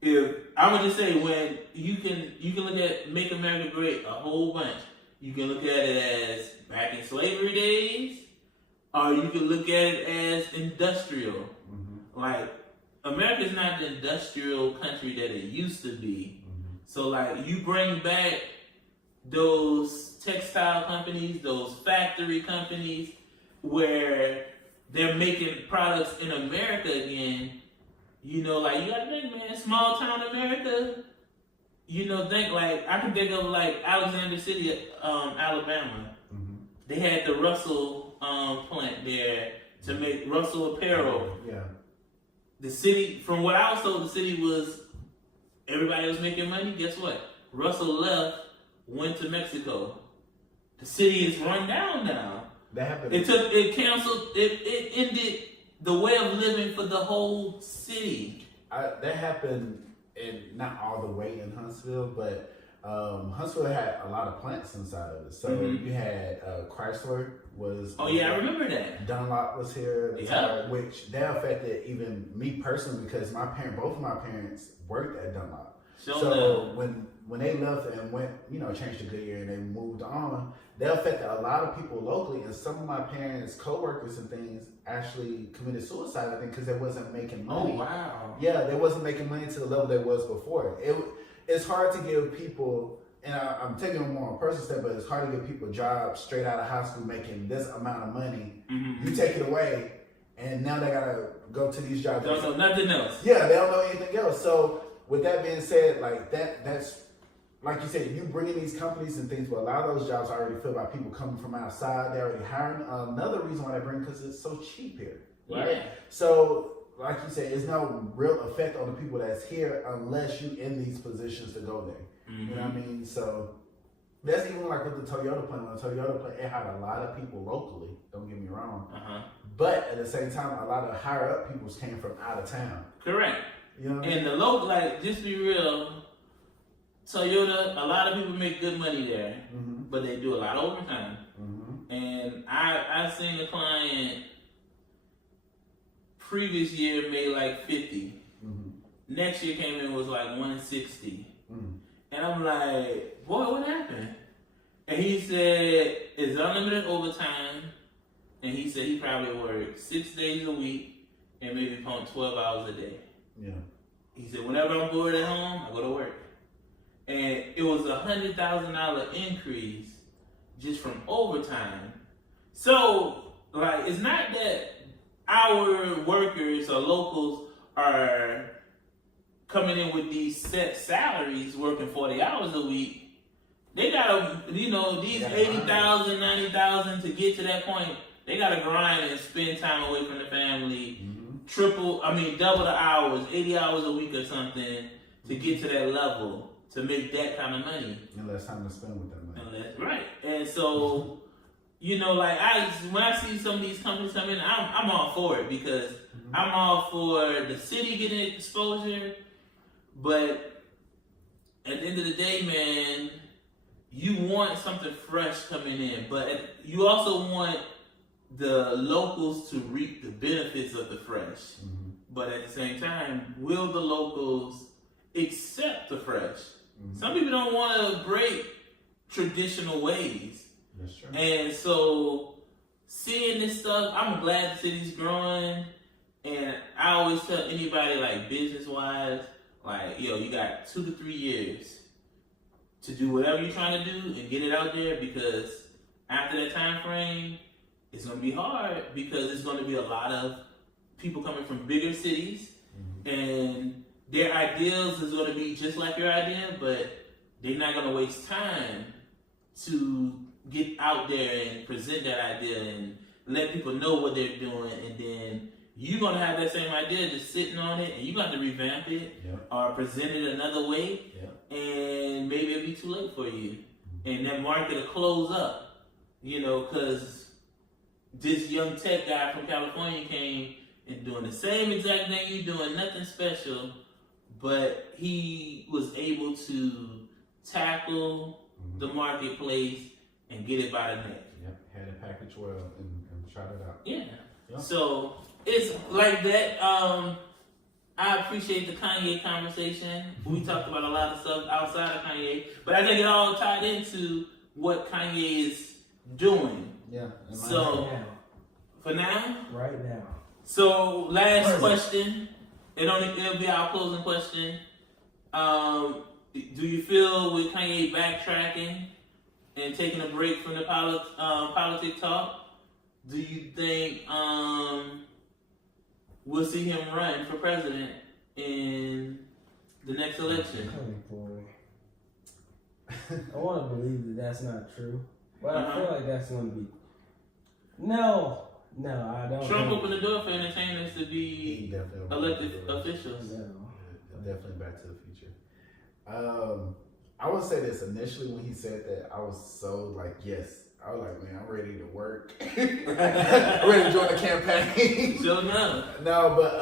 If I would just say when you can look at Make America Great a whole bunch. You can look at it as back in slavery days, or you can look at it as industrial. Like America's not the industrial country that it used to be. So like you bring back those textile companies, those factory companies where they're making products in America again. You know, like, you gotta think, man, small town America, you know, think like, I can think of like Alexander City, Alabama. They had the Russell plant there to make Russell apparel. Yeah. The city, from what I was told, the city was, everybody was making money. Guess what? Russell left, went to Mexico. The city is run down now. That happened. It ended the way of living for the whole city. That happened, not all the way in Huntsville, but Huntsville had a lot of plants inside of it. So you had Chrysler was. Oh yeah, I remember that. Dunlop was here, which that affected even me personally because both of my parents worked at Dunlop. So when they left and went, changed to Goodyear and they moved on, that affected a lot of people locally. And some of my parents' co-workers and things actually committed suicide, I think, because they wasn't making money. Oh, wow. Yeah, they wasn't making money to the level they was before. It's hard to give people, and I'm taking a more personal step, but it's hard to give people jobs straight out of high school making this amount of money. You take it away, and now they got to go to these jobs. Don't know nothing else. Yeah, they don't know anything else. So with that being said, like that's like you said, you bring in these companies and things, but a lot of those jobs are already filled by people coming from outside. They're already hiring. Another reason why they bring because it's so cheap here, right? Yeah. So, like you said, it's no real effect on the people that's here unless you in these positions to go there. You know what I mean? So that's even like with the Toyota plant. When the Toyota plant, it had a lot of people locally. Don't get me wrong. But at the same time, a lot of higher up people came from out of town. Correct. You know what I mean? And the local, like, just be real. Toyota, a lot of people make good money there, but they do a lot of overtime. And I've seen a client previous year made like 50. Next year came in was like 160. And I'm like, boy, what happened? And he said it's unlimited overtime. And he said he probably worked 6 days a week and maybe pump 12 hours a day. Yeah. He said whenever I'm bored at home, I go to work. And it was $100,000 increase just from overtime. So, like, it's not that our workers or locals are coming in with these set salaries, working 40 hours a week. they gotta, you know, these 80,000, 90,000 to get to that point. They gotta grind and spend time away from the family. Double the hours, 80 hours a week or something to get to that level to make that kind of money. And less time to spend with that money. Right. And so, you know, like when I see some of these companies come in, I'm all for it because I'm all for the city getting exposure. But at the end of the day, man, you want something fresh coming in, but you also want the locals to reap the benefits of the fresh. But at the same time, will the locals accept the fresh? Some people don't want to break traditional ways. That's true. And so seeing this stuff, I'm glad the city's growing. And I always tell anybody, like, business-wise, like, yo, you got 2 to 3 years to do whatever you're trying to do and get it out there, because after that time frame, it's going to be hard because there's going to be a lot of people coming from bigger cities and their ideals is going to be just like your idea, but they're not going to waste time to get out there and present that idea and let people know what they're doing, and then you're going to have that same idea just sitting on it, and you're going to have to revamp it or present it another way, and maybe it'll be too late for you. And that market will close up, you know, because this young tech guy from California came and doing the same exact thing you're doing, nothing special, but he was able to tackle the marketplace and get it by the neck. Had it packaged well and tried it out. Yeah. So it's like that. I appreciate the Kanye conversation. We talked about a lot of stuff outside of Kanye, but I think it all tied into what Kanye is doing. Yeah. So for now, right now. So last question. It'll be our closing question. Do you feel with Kanye backtracking and taking a break from the politic talk, do you think we'll see him run for president in the next election? Oh boy. I want to believe that that's not true, but I feel like that's going to be. No, I don't. Trump opened the door for entertainers to be elected officials. No. Definitely Back to the Future. I would say this initially when he said that, I was so like, yes. I was like, man, I'm ready to work. I'm ready to join the campaign. Sure enough. No, but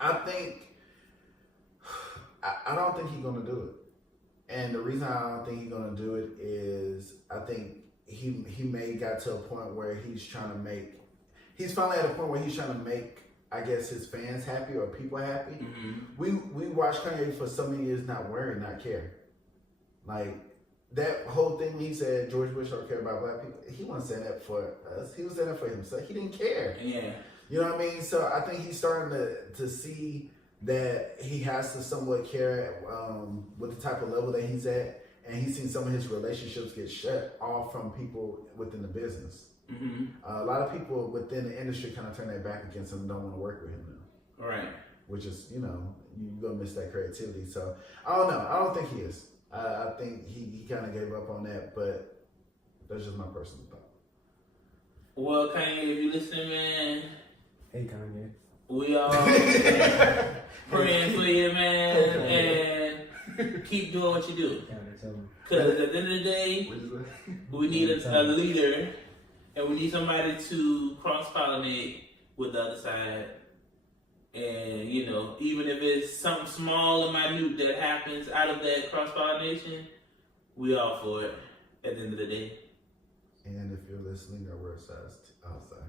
I think I don't think he's gonna do it. And the reason I don't think he's gonna do it is I think he may got to a point where he's finally at a point where he's trying to make, I guess, his fans happy or people happy. We watched Kanye for so many years not worry, not care. Like that whole thing when he said George Bush don't care about black people, he wasn't saying that for us. He was saying that for himself. He didn't care. Yeah. You know what I mean? So I think he's starting to see that he has to somewhat care with the type of level that he's at. And he's seen some of his relationships get shut off from people within the business. A lot of people within the industry kind of turn their back against him and don't want to work with him now. Right. Which is, you know, you're going to miss that creativity. So, I don't know. I don't think he is. I think he kind of gave up on that, but that's just my personal thought. Well, Kanye, if you listening, man. Hey, Kanye. We all praying for you, man, and keep doing what you do. Because at the end of the day, we need a leader, and we need somebody to cross-pollinate with the other side. And, you know, even if it's something small and minute that happens out of that cross-pollination, we all for it at the end of the day. And if you're listening, I wear a size outside.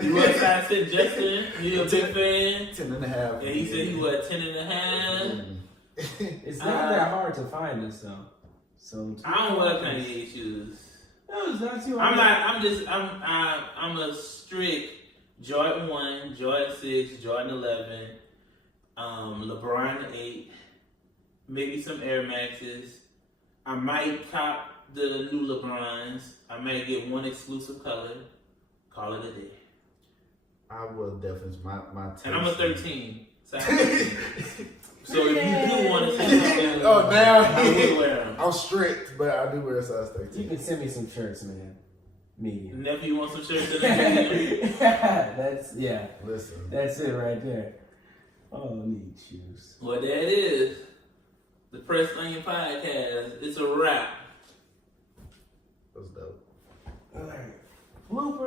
You wear a size 10, Justin? You're a big fan? 10 and a half. And he said he was 10 and a half. It's not that hard to find this, though. So I don't wear Kanye shoes. No, it's not too hard. I'm a strict Jordan 1, Jordan 6, Jordan 11, LeBron 8, maybe some Air Maxes. I might cop the new LeBrons. I might get one exclusive color. Call it a day. I will definitely, my taste. And I'm a 13. So if you do want to see something, now I will wear them. I'm strict, but I do wear a size 13. You can send me some shirts, man. Medium. Nephew wants some shirts in the Listen. That's it right there. Oh, I need shoes. Well, there it is. The Press Onion Podcast. It's a wrap. That's dope. All right. Blooper.